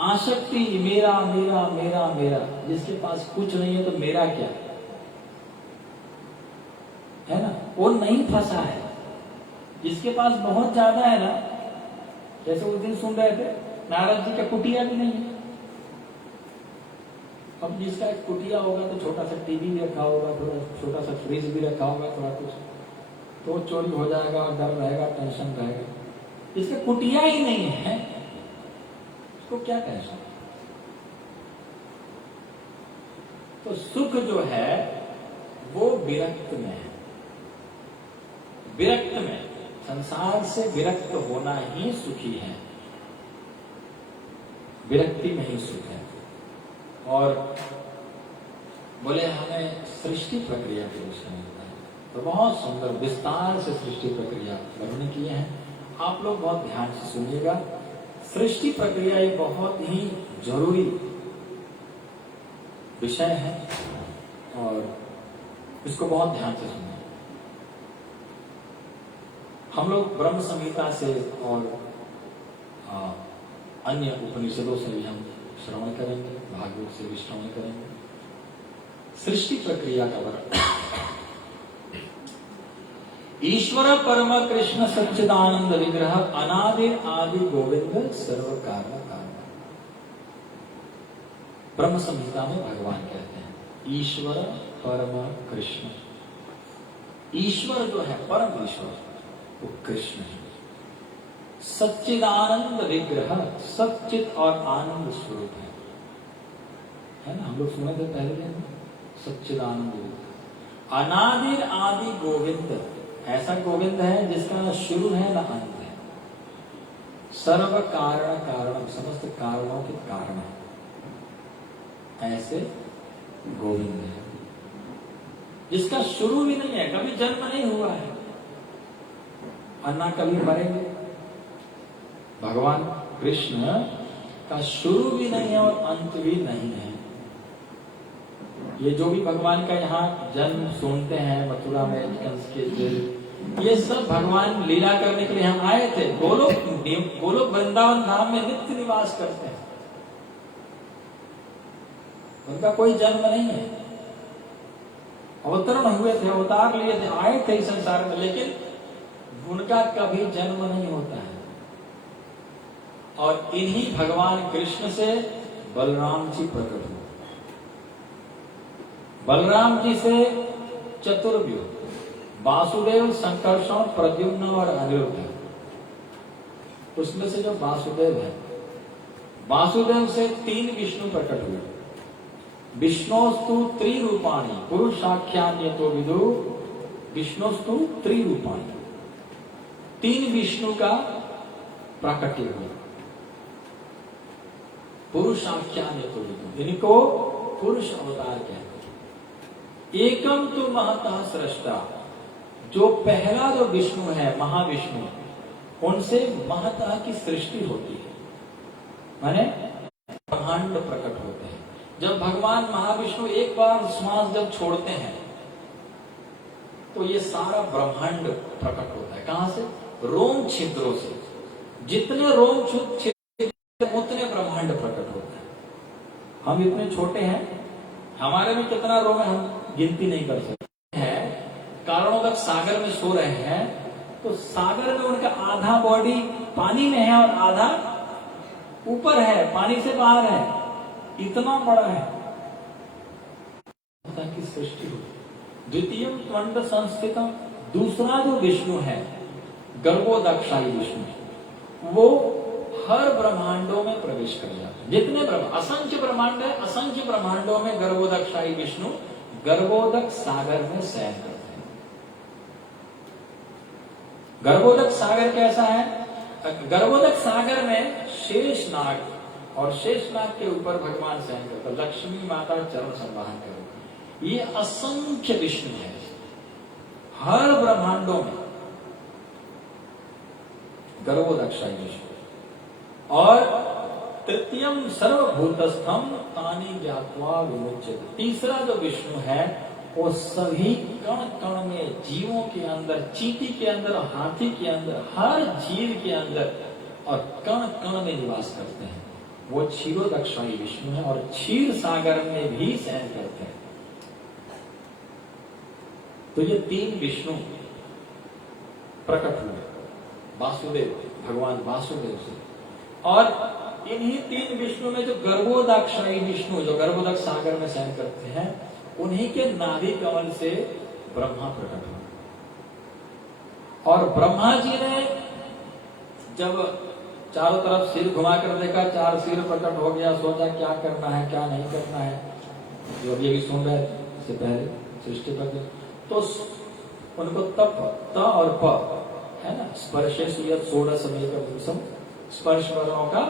आसक्ति, मेरा मेरा मेरा मेरा। जिसके पास कुछ नहीं है तो मेरा क्या है ना, वो नहीं फंसा है। जिसके पास बहुत ज्यादा है ना, जैसे उस दिन सुन रहे थे नारद जी का कुटिया भी नहीं है। अब जिसका एक कुटिया होगा तो छोटा सा टीवी भी रखा होगा, थोड़ा छोटा सा फ्रिज भी रखा होगा, थोड़ा कुछ, तो चोरी हो जाएगा और डर रहेगा, टेंशन रहेगा। जिसका कुटिया ही नहीं है उसको क्या टेंशन? तो सुख जो है वो विरक्त में है, विरक्त में, संसार से विरक्त होना ही सुखी है, विरक्ति में ही सुख है। और बोले हमें सृष्टि प्रक्रिया के विषय में बताया, तो बहुत सुंदर विस्तार से सृष्टि प्रक्रिया वर्णन किए हैं। आप लोग बहुत ध्यान से सुनिएगा। सृष्टि प्रक्रिया ये बहुत ही जरूरी विषय है, और इसको बहुत ध्यान से सुनना। हम लोग ब्रह्म संहिता से और अन्य उपनिषदों से भी हम श्रवण करेंगे, भागवत से भी श्रवण करेंगे। सृष्टि प्रक्रिया का वर्णन। ईश्वर परम कृष्ण सच्चिदानंद विग्रह अनादि आदि गोविंद सर्व कारण कारण। ब्रह्म संहिता में भगवान कहते हैं ईश्वर परम कृष्ण। ईश्वर जो है परम ईश्वर वो कृष्ण है। सच्चिदानंद विग्रह, सच्चित और आनंद स्वरूप है ना। हम लोग सुने थे पहले दिन सच्चिदानंद विग्रह। अनादि आदि गोविंद, ऐसा गोविंद है जिसका न शुरू है न अंत है। सर्व कारण कारण, समस्त कारणों के कारण है, ऐसे गोविंद है जिसका शुरू भी नहीं है, कभी जन्म नहीं हुआ है और ना कभी मरेंगे। भगवान कृष्ण का शुरू भी नहीं है और अंत भी नहीं है। ये जो भी भगवान का यहाँ जन्म सुनते हैं मथुरा में कंस के दिल, ये सब भगवान लीला करने के लिए यहाँ आए थे। गोलोक वृंदावन धाम में नित्य निवास करते हैं, उनका कोई जन्म नहीं है। अवतरण हुए थे, अवतार लिए थे, आए थे इस संसार में, लेकिन उनका कभी जन्म नहीं होता है। और इन्हीं भगवान कृष्ण से बलराम जी प्रकट हुए। बलराम जी से चतुर्व्यूह, वासुदेव, संकर्षण, प्रद्युम्न और अनिरुद्ध। उसमें से जो वासुदेव है, वासुदेव से 3 विष्णु प्रकट हुए। विष्णोस्तु त्रिरूपाणि पुरुषाख्यान्यतो विदु, विष्णोस्तु त्रिरूपाणि। 3 विष्णु का प्राकट्य हुआ। पुरुषाख्यान्यतो विदु, इनको पुरुष अवतार कहते हैं। एकम तो महतः सृष्टा, जो पहला जो विष्णु है महाविष्णु, उनसे महतः की सृष्टि होती है, माने ब्रह्मांड प्रकट होते हैं। जब भगवान महाविष्णु एक बार श्वास जब छोड़ते हैं तो ये सारा ब्रह्मांड प्रकट होता है। कहां से? रोम छिद्रों से। जितने रोम छिद्र उतने ब्रह्मांड प्रकट होता है। हम इतने छोटे हैं, हमारे में कितना रोम है हम गिनती नहीं कर सकते हैं। कारणों तक सागर में सो रहे हैं तो सागर में उनका आधा बॉडी पानी में है और आधा ऊपर है, पानी से बाहर है, इतना बड़ा है की सृष्टि हुई। द्वितीय त्वंड संस्थितम, दूसरा जो विष्णु है गर्भोदक्षाई विष्णु, वो हर ब्रह्मांडों में प्रवेश कर जाता है। जितने असंख्य ब्रह्मांड है, असंख्य ब्रह्मांडों में गर्भोदक्षाई विष्णु गर्भोदक सागर में शयन करते हैं। गर्भोदक सागर कैसा है? गर्भोदक सागर में शेषनाग, और शेषनाग के ऊपर भगवान शयन करते, लक्ष्मी माता चरण संवाहन करते। ये असंख्य विष्णु है हर ब्रह्मांडों में, गर्भोदक्षाई विष्णु। और तृतीयम सर्वभूतस्थम तानि ज्ञात्वा विमुच्यते, तीसरा जो विष्णु है वो सभी कण कण में, जीवों के अंदर, चींटी के अंदर, हाथी के अंदर, हर जीव के अंदर और कण कण में निवास करते हैं। वो क्षीरोदक्षाई विष्णु है और क्षीर सागर में भी शयन करते हैं। तो ये 3 विष्णु प्रकट हुए वासुदेव, भगवान वासुदेव से। और इन्हीं 3 विष्णु में जो गर्भोदक्षाई विष्णु, जो गर्भोदक सागर में शयन करते हैं, उन्हीं के नाभि कमल से ब्रह्मा प्रकट हुए। और ब्रह्मा जी ने जब चारों तरफ सिर घुमाकर देखा, 4 सिर प्रकट हो गया, सोचा क्या करना है क्या नहीं करना है, जो अभी अभी सुन रहे थे इससे पहले सृष्टि कर, तो उनको तप, त और प है ना, स्पर्शेषु यत् षोडशमेकं पुरुषं, स्पर्श वर्णों का